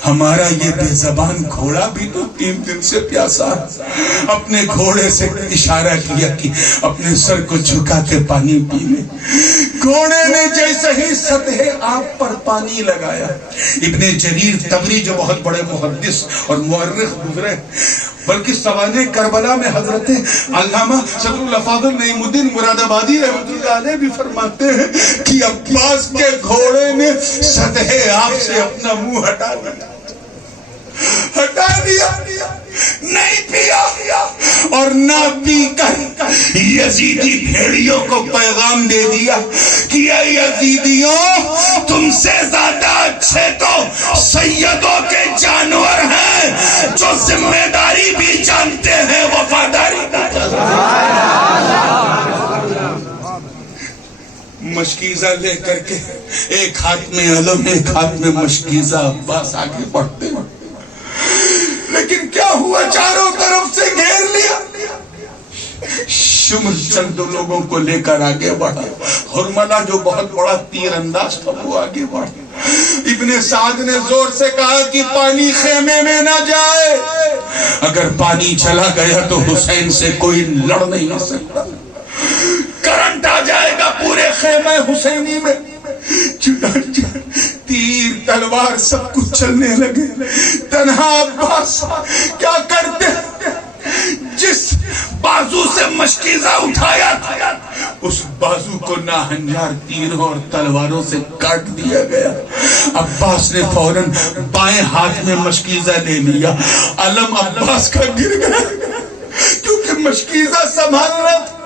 ہمارا یہ بے زبان گھوڑا بھی تو 3 دن سے پیاسا ہے۔ اپنے گھوڑے سے اشارہ کیا کہ اپنے سر کو جھکا کے پانی پی لے۔ گھوڑے نے جیسے ہی سطح آب پر پانی لگایا، ابن جریر طبری جو بہت بڑے محدث اور مورخ گزرے بلکہ سوانح کربلا میں حضرت علامہ صدر الافاضل نعیم الدین مراد آبادی رحمۃ اللہ علیہ بھی فرماتے ہیں کہ عباس کے گھوڑے نے سطح آب سے اپنا منہ ہٹا دیا، نہیں پیا اور نہ پی کر یزیدی بھیڑیوں کو پیغام دے دیا کہ اے یزیدیوں، تم سے زیادہ اچھے تو سیدوں کے جانور ہیں جو ذمہ داری بھی جانتے ہیں، وفاداری بھی جانتے ہیں۔ مشکیزہ لے کر کے ایک ہاتھ میں علم ایک ہاتھ میں مشکیزہ عباس آگے بڑھتے ہیں، لیکن کیا ہوا، چاروں طرف سے گھیر لیا۔ شمر چند لوگوں کو لے کر آگے بڑھا، حرملہ جو بہت بڑا تیر انداز تھا وہ آگے بڑھا۔ ابن سعد نے زور سے کہا کہ پانی خیمے میں نہ جائے، اگر پانی چلا گیا تو حسین سے کوئی لڑ نہیں سکتا، کرنٹ آ جائے گا پورے خیمہ حسینی میں۔ چنانچہ تیر تلوار سب کچھ چلنے لگے، تنہا عباس کیا کرتے، جس بازو سے مشکیزہ اٹھایا تھا اس بازو کو ناہنجار تیروں اور تلواروں سے کاٹ دیا گیا۔ عباس نے فوراً بائیں ہاتھ میں مشکیزہ لے لیا، علم عباس کا گر گیا کیونکہ مشکیزہ سنبھال رہا تھا۔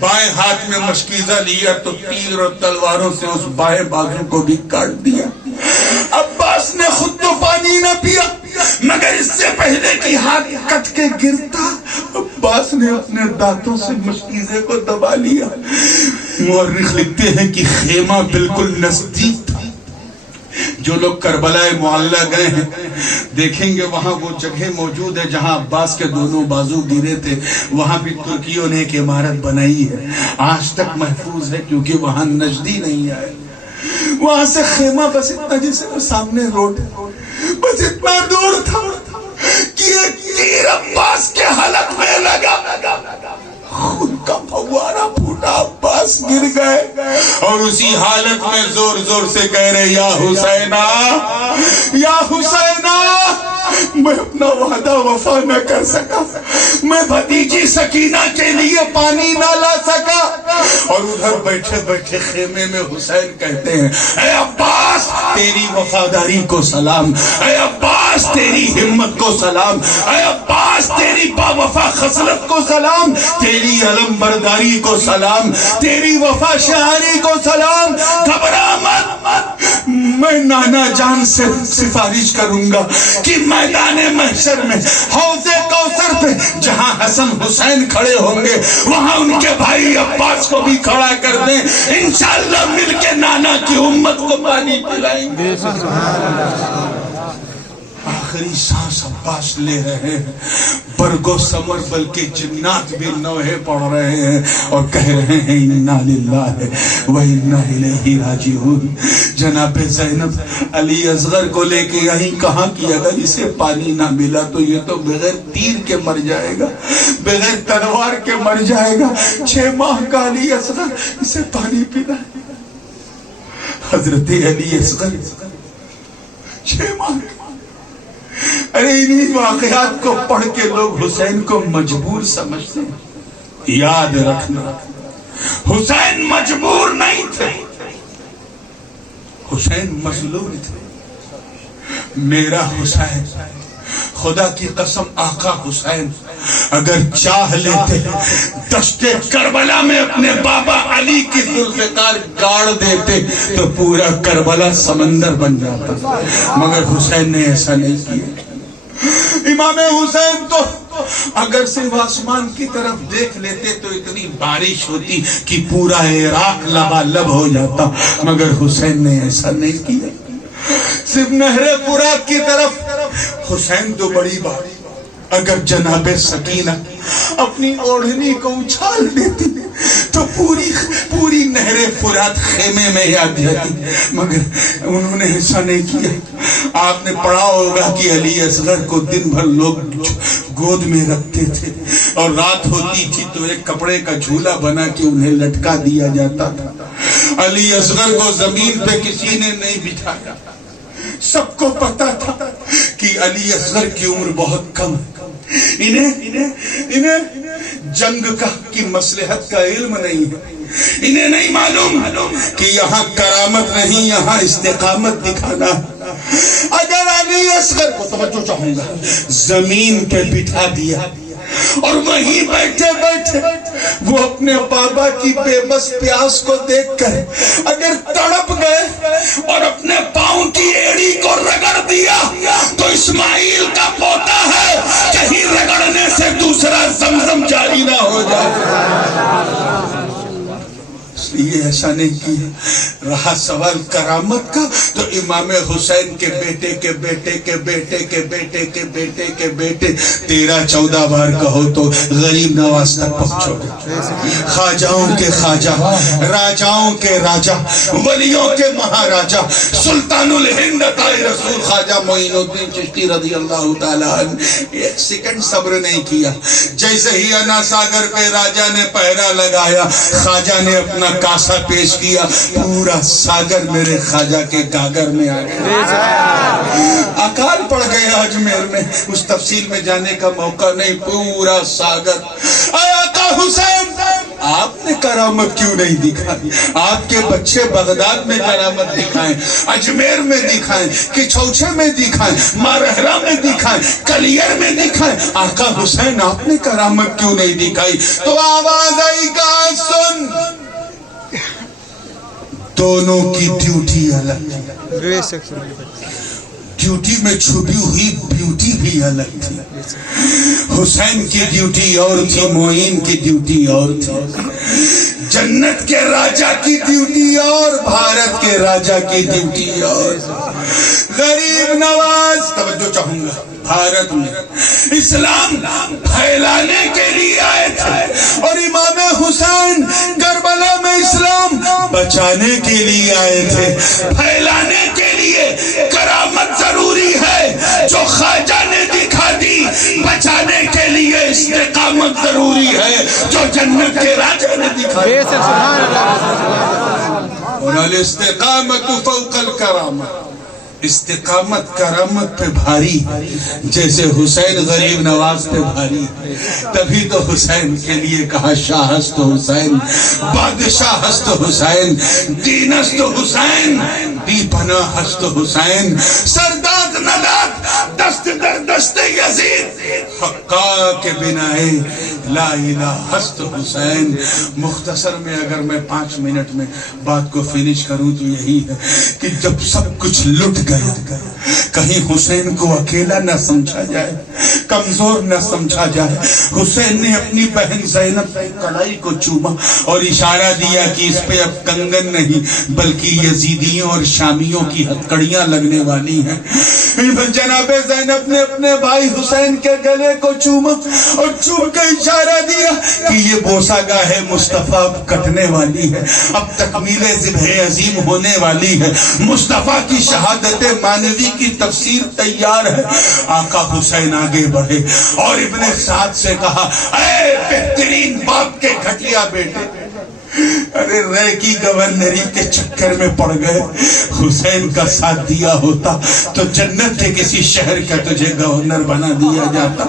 بائیں ہاتھ میں مشکیزہ لیا تو تیر اور تلواروں سے اس بائیں بازو کو بھی کاٹ دیا۔ عباس نے خود تو پانی نہ پیا مگر اس سے پہلے کہ ہاتھ کٹ کے گرتا عباس نے اپنے دانتوں سے مشکیزے کو دبا لیا۔ مورخ لکھتے ہیں کہ خیمہ بالکل نزدیک تھا۔ جو لوگ کربلا معلیٰ گئے ہیں دیکھیں گے وہاں وہ جگہ موجود ہے جہاں عباس کے دونوں بازو گرے تھے، وہاں بھی ترکیوں نے ایک عمارت بنائی ہے، آج تک محفوظ ہے کیونکہ وہاں نجدی نہیں آئے۔ وہاں سے خیمہ بس اتنا، جیسے سامنے روڈ بس اتنا دور تھا کہ ایک تیر عباس کے حلق میں لگا، خون کا فوارہ پھوٹا، عباس گر گئے اور اسی حالت میں زور زور سے کہہ رہے یا حسینہ یا حسینہ، میں اپنا وعدہ وفا نہ کر سکا، میں بھتیجی سکینہ کے لیے پانی نہ لا سکا۔ اور ادھر بیٹھے بیٹھے خیمے میں حسین کہتے ہیں اے عباس تیری وفاداری کو سلام، اے عباس تیری ہمت کو سلام، اے عباس تیری باوفا خصلت کو سلام، تیری علم برداری کو سلام، تیری وفا شعاری کو سلام۔ گھبرا مت، میں نانا جان سے سفارش کروں گا کہ میدان محشر میں حوض کوثر پہ جہاں حسن حسین کھڑے ہوں گے وہاں ان کے بھائی عباس کو بھی کھڑا کر دیں، انشاءاللہ مل کے نانا کی امت کو پانی پلائیں گے۔ آخری سانس عباس لے رہے ہیں، برگ و ثمر بلکہ جنات بھی نوحے پڑھ رہے ہیں اور کہہ رہے ہیں انا للہ و انا الیہ راجعون۔ جناب زینب علی اصغر کو لے کے یہیں کہاں کی اگر اسے پانی نہ ملا تو یہ تو بغیر تیر کے مر جائے گا، بغیر تلوار کے مر جائے گا۔ 6 ماہ کا علی اصغر، اسے پانی پینا ہے۔ حضرت علی اصغر 6 ماہ۔ ارے انہی واقعات کو پڑھ کے لوگ حسین کو مجبور سمجھتے ہیں۔ یاد رکھنا، حسین مجبور نہیں تھے، حسین مظلوم تھے۔ میرا حسین، خدا کی قسم آقا حسین اگر چاہ لیتے دشت کربلا میں اپنے بابا علی کی ذوالفقار گاڑ دیتے تو پورا کربلا سمندر بن جاتا، مگر حسین نے ایسا نہیں کیا۔ امام حسین تو اگر صرف آسمان کی طرف دیکھ لیتے تو اتنی بارش ہوتی کہ پورا عراق لبالب ہو جاتا، مگر حسین نے ایسا نہیں کیا۔ صرف نہر فرات کی طرف حسین تو بڑی بات، اگر جناب سکینہ اپنی اوڑھنی کو اچھال دیتی تو پوری نہر فرات خیمے میں آ جاتی، مگر انہوں نے ایسا نہیں کیا۔ آپ نے پڑھا ہوگا کہ علی اصغر کو دن بھر لوگ گود میں رکھتے تھے اور رات ہوتی تھی تو ایک کپڑے کا جھولا بنا کے انہیں لٹکا دیا جاتا تھا۔ علی اصغر کو زمین پہ کسی نے نہیں بٹھایا۔ سب کو پتا تھا کہ علی اصغر کی عمر بہت کم ہے، انہیں جنگ کی مصلحت کا علم نہیں ہے، انہیں نہیں معلوم کہ یہاں کرامت نہیں، یہاں استقامت دکھانا۔ اگر علی اصغر کو توجہ چاہوں گا زمین پہ بٹھا دیا اور وہیں بیٹھے بیٹھے وہ اپنے بابا کی بے بس پیاس کو دیکھ کر اگر تڑپ گئے اور اپنے پاؤں کی ایڑی کو رگڑ دیا تو اسماعیل کا پوتا ہے، کہیں رگڑنے سے دوسرا زمزم جاری نہ ہو جائے۔ یہ ایسا نہیں کیا۔ رہا سوال کرامت کا تو امام حسین کے بیٹے کے بیٹے کے بیٹے کے بیٹے کے بیٹے کے بیٹے 13-14 بار کہو تو غریب نواز تک پہنچو گے۔ خواجاؤں کے خواجہ، راجاؤں کے راجہ، ولیوں کے مہاراجہ، سلطان الہند عطائے رسول خواجہ معین الدین چشتی رضی اللہ تعالیٰ عنہ ایک سیکنڈ صبر نہیں کیا۔ جیسے ہی انا ساگر پہ راجہ نے پہرا لگایا، خواجہ نے اپنا کاسا پیش کیا، پورا ساگر میرے خواجہ کے گاگر میں آ گیا۔ اکال پڑ گیا اجمیر میں، اس تفصیل میں جانے کا موقع نہیں، پورا ساگر۔ آقا حسین آپ نے کرامت کیوں نہیں دکھائی؟ آپ کے بچے بغداد میں کرامت دکھائیں، اجمیر میں دکھائیں، کچھوچے میں دکھائیں، مارہرہ میں دکھائیں، کلیر میں دکھائیں، آقا حسین آپ نے کرامت کیوں نہیں دکھائی؟ تو آواز آئی کہا سن، دونوں کی ڈیوٹی الگ تھی، ڈیوٹی میں چھپی ہوئی بیوٹی بھی الگ تھی۔ حسین کی ڈیوٹی اور تھی، معین کی ڈیوٹی اور تھی، جنت کے راجہ کی ڈیوٹی اور بھارت کے راجہ کی ڈیوٹی اور۔ غریب نواز، توجہ چاہوں گا، بھارت میں اسلام پھیلانے کے لیے آئے تھے اور امام حسین کربلا میں اسلام بچانے کے لیے آئے تھے۔ پھیلانے کے لیے کرامت ضروری ہے جو خواجہ نے دکھا دی، بچانے کے لیے استقامت ضروری ہے جو جنت کے راجہ نے دکھا دی۔ الاستقامت فوق الکرامت، استقامت کرامت پہ بھاری، جیسے حسین غریب نواز پہ بھاری۔ تبھی تو حسین کے لیے کہا شاہ ہست تو حسین، بادشاہ ہست تو حسین، دین ہست تو حسین، بی پناہ ہست تو حسین، سرداد نداد دست در دست یزید، حقا کے بنائے لا الہ ہست تو حسین۔ مختصر میں اگر میں 5 منٹ میں بات کو فنش کروں تو یہی ہے کہ جب سب کچھ لٹ گیا، کہیں حسین کو اکیلا نہ سمجھا جائے، کمزور نہ سمجھا جائے۔ حسین نے اپنی بہن زینب کی کلائی کو چوما اور اشارہ دیا کہ اس پہ اب کنگن نہیں بلکہ یزیدیوں اور شامیوں کی ہتکڑیاں لگنے والی ہیں۔ جناب زینب نے اپنے بھائی حسین کے گلے کو چوما اور چوم کے اشارہ دیا کہ یہ بوسہ گاہ مصطفیٰ اب کٹنے والی ہے، اب تکمیل ذبح عظیم ہونے والی ہے، مصطفیٰ کی شہادت مانوی کی تفسیر تیار ہے۔ آقا حسین آگے بڑھے اور ابن سعد سے کہا، اے بہترین باپ کے گھٹیا بیٹے، ارے رے کی گورنری کے چکر میں پڑ گئے، حسین کا ساتھ دیا ہوتا تو جنت کے کسی شہر کا تجھے گورنر بنا دیا جاتا۔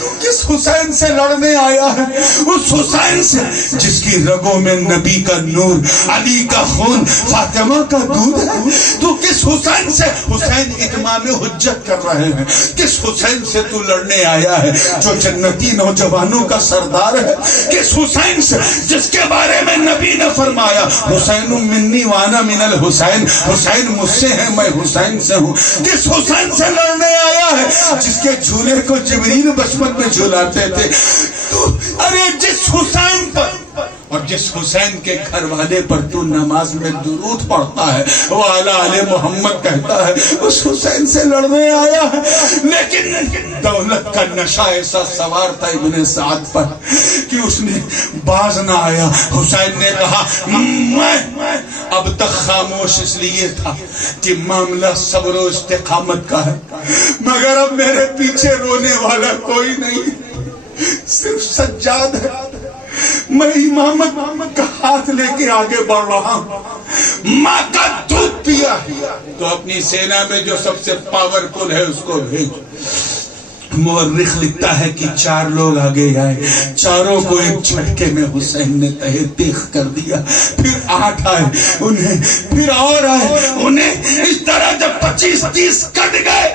تو کس حسین سے لڑنے آیا ہے؟ اس حسین سے جس کی رگوں میں نبی کا نور، علی کا خون، فاطمہ کا دودھ ہے۔ تو کس حسین سے حسین اتمام حجت کر رہے ہیں؟ کس حسین سے تو لڑنے آیا ہے جو جنتی نوجوانوں کا سردار ہے؟ کس حسین سے جس کے بارے میں نبی نے فرمایا حسین منی وانا من الحسین، حسین مجھ سے ہے میں حسین سے ہوں؟ کس حسین سے لڑنے آیا ہے جس کے جھولے کو جبریل بچپن میں جھولاتے تھے؟ تو ارے جس حسین پر اور جس حسین کے گھر والے پر تو نماز میں درود پڑھتا ہے، وہ اعلیٰ علیہ محمد کہتا ہے، اس حسین سے لڑنے آیا ہے۔ لیکن دولت کا نشہ ایسا سوار تھا ابن سعد پر کہ اس نے باز نہ آیا۔ حسین نے کہا، میں اب تک خاموش اس لیے تھا کہ معاملہ صبر و استقامت کا ہے، مگر اب میرے پیچھے رونے والا کوئی نہیں، صرف سجاد ہے۔ میں امامت کا ہاتھ لے کے آگے بڑھ رہا ہوں، ماں کا دودھ پیا تو اپنی سینا میں جو سب سے پاورفل ہے اس کو بھیج۔ مورخ لکھتا ہے کہ 4 لوگ آگے آئے، چاروں کو ایک جھٹکے میں حسین نے تہہ تیغ کر دیا۔ پھر 8 آئے، انہیں پھر اور آئے، انہیں اس طرح جب 25-30 کٹ گئے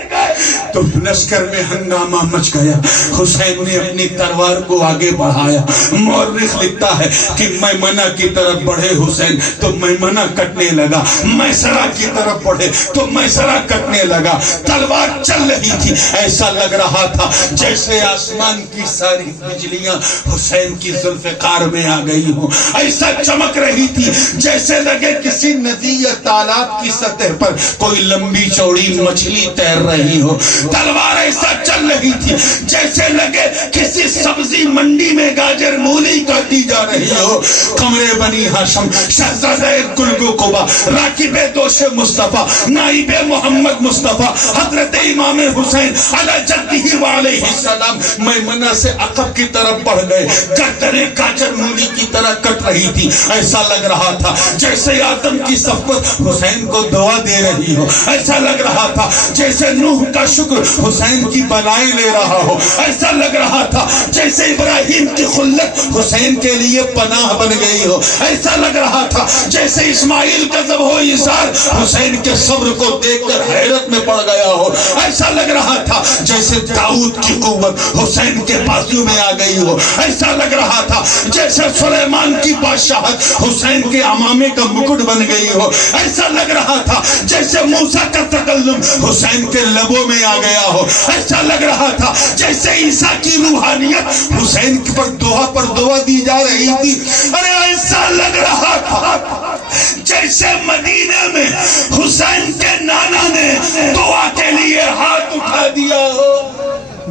تو لشکر میں ہنگامہ مچ گیا۔ حسین نے اپنی تلوار کو آگے بڑھایا۔ مورخ لکھتا ہے کہ میمنہ کی طرف بڑھے حسین تو میمنہ کٹنے لگا، میسرہ کی طرف بڑھے تو میسرہ کٹنے لگا۔ تلوار چل رہی تھی، ایسا لگ رہا تھا جیسے آسمان کی ساری بجلیاں حسین کی ذوالفقار میں آ گئی ہوں، ایسا چمک رہی تھی جیسے لگے کسی ندی یا تالاب کی سطح پر کوئی لمبی چوڑی مچھلی تیر رہی ہو۔ تلوار ایسا چل رہی تھی جیسے لگے کسی سبزی منڈی میں گاجر مولی کاٹی جا رہی ہو۔ قمر بنی ہاشم، شہزادہ کلگو قبا، راکب دوش مصطفیٰ، نائب محمد مصطفیٰ، حضرت امام حسین علی جدہ علیہ السلام میمنہ سے عقب کی طرف بڑھ گئے۔ گردنیں گاجر مولی کی طرح کٹ رہی تھی، ایسا لگ رہا تھا جیسے آدم کی صفوت حسین کو دعا دے رہی ہو، ایسا لگ رہا تھا جیسے نوح کا شکر حسین کی بلائیں لے رہا ہو، ایسا لگ رہا تھا جیسے ابراہیم کی خلت حسین کے لیے پناہ بن گئی ہو، ایسا لگ رہا تھا جیسے اسماعیل کا ذبح و ایثار حسین کے صبر کو دیکھ کر حیرت میں پڑ گیا ہو، ایسا لگ رہا تھا جیسے داؤد کی قوت حسین کے بازو میں آ گئی ہو، ایسا لگ رہا تھا جیسے سلیمان کی بادشاہت حسین کے امامے کا مکٹ بن گئی ہو، ایسا لگ رہا تھا جیسے موسیٰ کا تکلم حسین کے لبوں میں آ گیا ہو، ایسا لگ رہا تھا جیسے عیسیٰ کی روحانیت حسین پر دعا دی جا رہی تھی۔ ارے ایسا لگ رہا تھا جیسے مدینہ میں حسین کے نانا نے دعا کے لیے ہاتھ اٹھا دیا ہو۔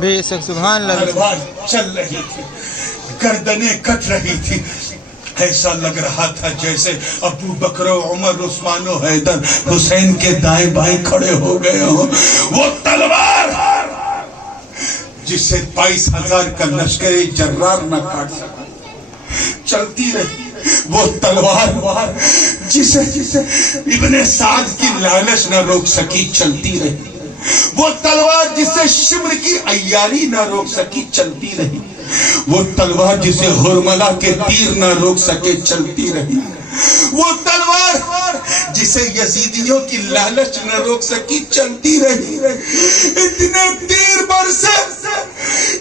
بے شک سبحان اللہ۔ تلوار چل رہی تھی، گردنیں کٹ رہی تھی، ایسا لگ رہا تھا جیسے ابو بکر و عمر عثمان و حیدر حسین کے دائیں بائیں کھڑے ہو گئے ہوں۔ وہ تلوار جسے 22,000 کا لشکر جرار نہ کاٹ سکا چلتی رہی، وہ تلوار جسے ابن سعد کی لالچ نہ روک سکی چلتی رہی، وہ تلوار جسے شمر کی عیاری نہ روک سکی چلتی رہی، وہ تلوار جسے ہرملا کے تیر نہ روک سکے چلتی رہی، وہ تلوار جسے یزیدیوں کی لالچ نہ روک سکی چلتی رہی۔ اتنے تیر برسے،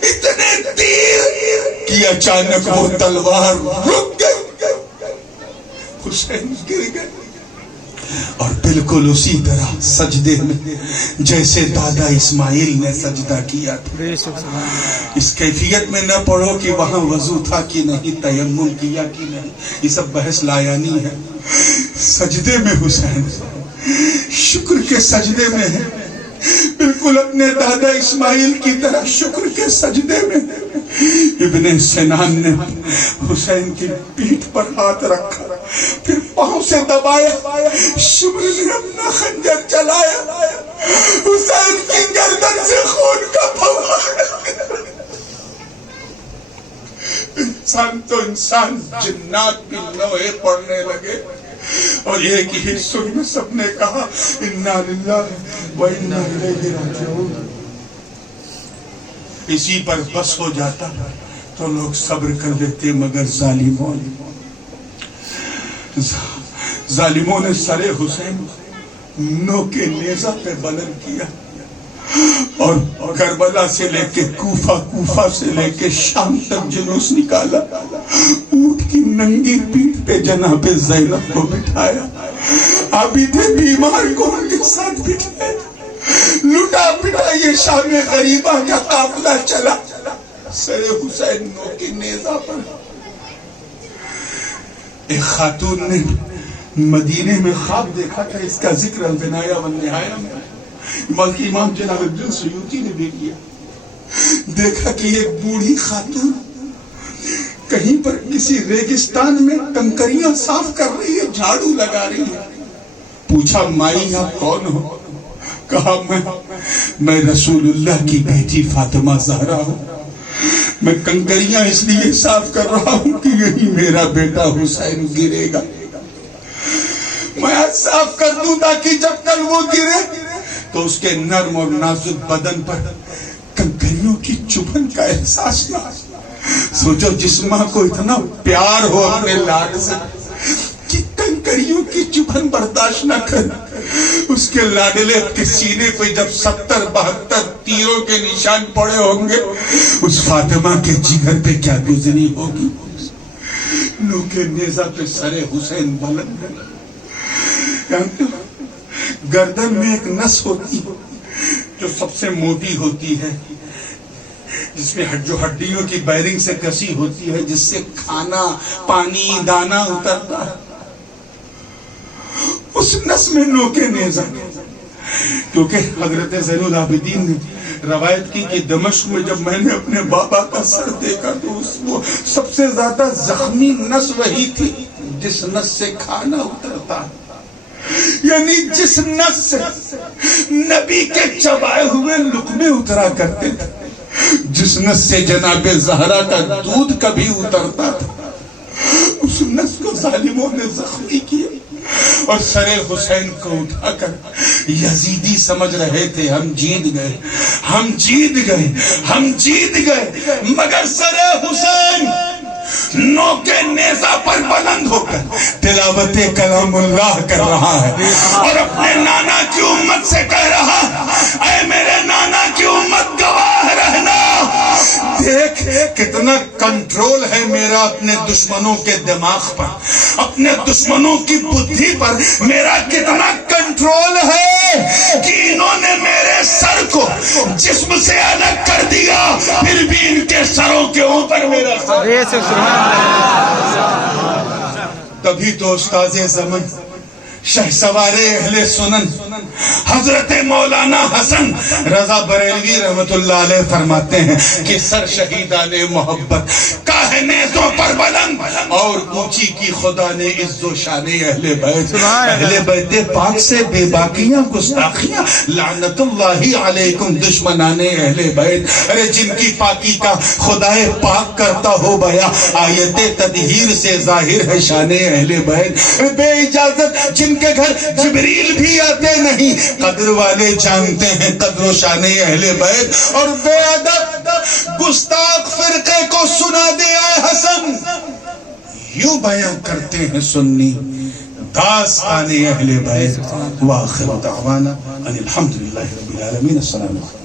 اتنے تیر کہ اچانک وہ تلوار رک گئی، حسین گر گئے اور بالکل اسی طرح سجدے میں جیسے دادا اسماعیل نے سجدہ کیا تھا. اس کیفیت میں نہ پڑھو کہ وہاں وضو تھا کہ نہیں، تیمم کیا کہ نہیں، یہ سب بحث لایا نہیں ہے. سجدے میں حسین شکر کے سجدے میں ہے، بالکل اپنے دادا اسماعیل کی طرح شکر کے سجدے میں. ابن سنان نے حسین کی پیٹھ پر ہاتھ رکھا، پھر پاؤں سے دبایا، شمر نے اپنا خنجر چلایا، حسین کی گردن سے خون کا فوار. انسان تو انسان، جنات بھی نوحے پڑھنے لگے اور ایک ہی سر میں سب نے کہا انا للہ و انا الیہ راجعون. اسی پر بس ہو جاتا تو لوگ صبر کر لیتے، مگر ظالموں نے سر حسین نوکے نیزہ پہ بلند کیا اور کربلا سے لے کے کوفہ سے لے کے شام تک جلوس نکالا. اونٹ کی ننگی پیٹھ پہ جناب زینب کو بٹھایا، عابد بیمار کو ان کے ساتھ بٹھایا، لٹا پٹا یہ شام غریبہ کا قافلہ چلا. سر حسین نوکے نیزہ پر. ایک خاتون نے مدینے میں خواب دیکھا تھا، اس کا ذکر البنایا والنہایا میں بلکہ امام جلال الدین سیوطی نے بھی کیا. دیکھا کہ ایک بوڑھی خاتون کہیں پر کسی ریگستان میں کنکریاں صاف کر رہی ہے، جھاڑو لگا رہی ہے. پوچھا مائی آپ کون ہو؟ کہا میں رسول اللہ کی بیٹی فاطمہ زہرا ہوں. میں کنکریاں اس لیے صاف کر رہا ہوں کہ یہی میرا بیٹا حسین گرے گا. میں آج صاف کر دوں تاکہ جب کل وہ گرے تو اس کے نرم اور نازک بدن پر کنکریوں کی چبھن کا احساس نہ. سوچو جس ماں کو اتنا پیار ہو اپنے لاڈ سے کہ کنکریوں کی چبھن برداشت نہ کر، اس کے لاڈلے کے سینے پہ جب 70-72 تیروں کے نشان پڑے ہوں گے، اس فاطمہ کے جگر پہ کیا گزری ہوگی. نوکے نیزہ پہ سر حسین بلند ہے. گردن میں ایک نس ہوتی ہے جو سب سے موٹی ہوتی ہے، جس میں جو ہڈیوں کی بیرنگ سے کسی ہوتی ہے، جس سے کھانا پانی دانا اترتا ہے. اس نس میں نوکے نیزہ. کیونکہ حضرت زین العابدین نے روایت کی کہ دمشق میں جب میں نے اپنے بابا کا سر دیکھا تو وہ سب سے زیادہ زخمی نس وہی تھی جس نس سے کھانا اترتا ہے. یعنی جس نس سے نبی کے چبائے ہوئے لقمے اترا کرتے تھے، جس نس سے جناب زہرا کا دودھ کبھی اترتا تھا، اس نس کو ظالموں نے زخمی کیا. اور سر حسین کو اٹھا کر یزیدی سمجھ رہے تھے ہم جیت گئے، ہم جیت گئے، ہم جیت گئے. مگر سر حسین نوکے نیزہ پر بلند ہو کر تلاوت کلام اللہ کر رہا ہے اور اپنے نانا کی امت سے کہہ رہا، اے میرے نانا کی امت گواہ رہنا، دیکھ کتنا کنٹرول ہے میرا اپنے دشمنوں کے دماغ پر، اپنے دشمنوں کی بدھی پر میرا کتنا کنٹرول ہے کہ انہوں نے میرے سر کو جسم سے الگ کر دیا، پھر بھی ان کے سروں کے اوپر میرا سر. تبھی تو استاذ زمن شہسوار اہل سنن حضرت مولانا حسن رضا بریلوی رحمت اللہ علیہ فرماتے ہیں کہ سر شہیدان محبت کاہ نیزوں پر بلند اور اونچی کی خدا نے عز و شان اہل بیت. اہل بیت پاک سے بے باکیاں گستاخیاں لعنت اللہ علیکم دشمنان اہل بیت. ارے جن کی پاکی کا خدا پاک کرتا ہو بیان، آیت تطہیر سے ظاہر ہے شان اہل بیت. بے اجازت جن کے گھر جبریل بھی آتے نہیں، قدر والے جانتے ہیں قدر و شان اہل بیت. اور بے ادب گستاخ فرقے کو سنا دے اے حسن، یوں بیان کرتے ہیں سنی داستان اہل بیت. وآخر دعوانا ان الحمدللہ رب العالمین. السلام علیکم.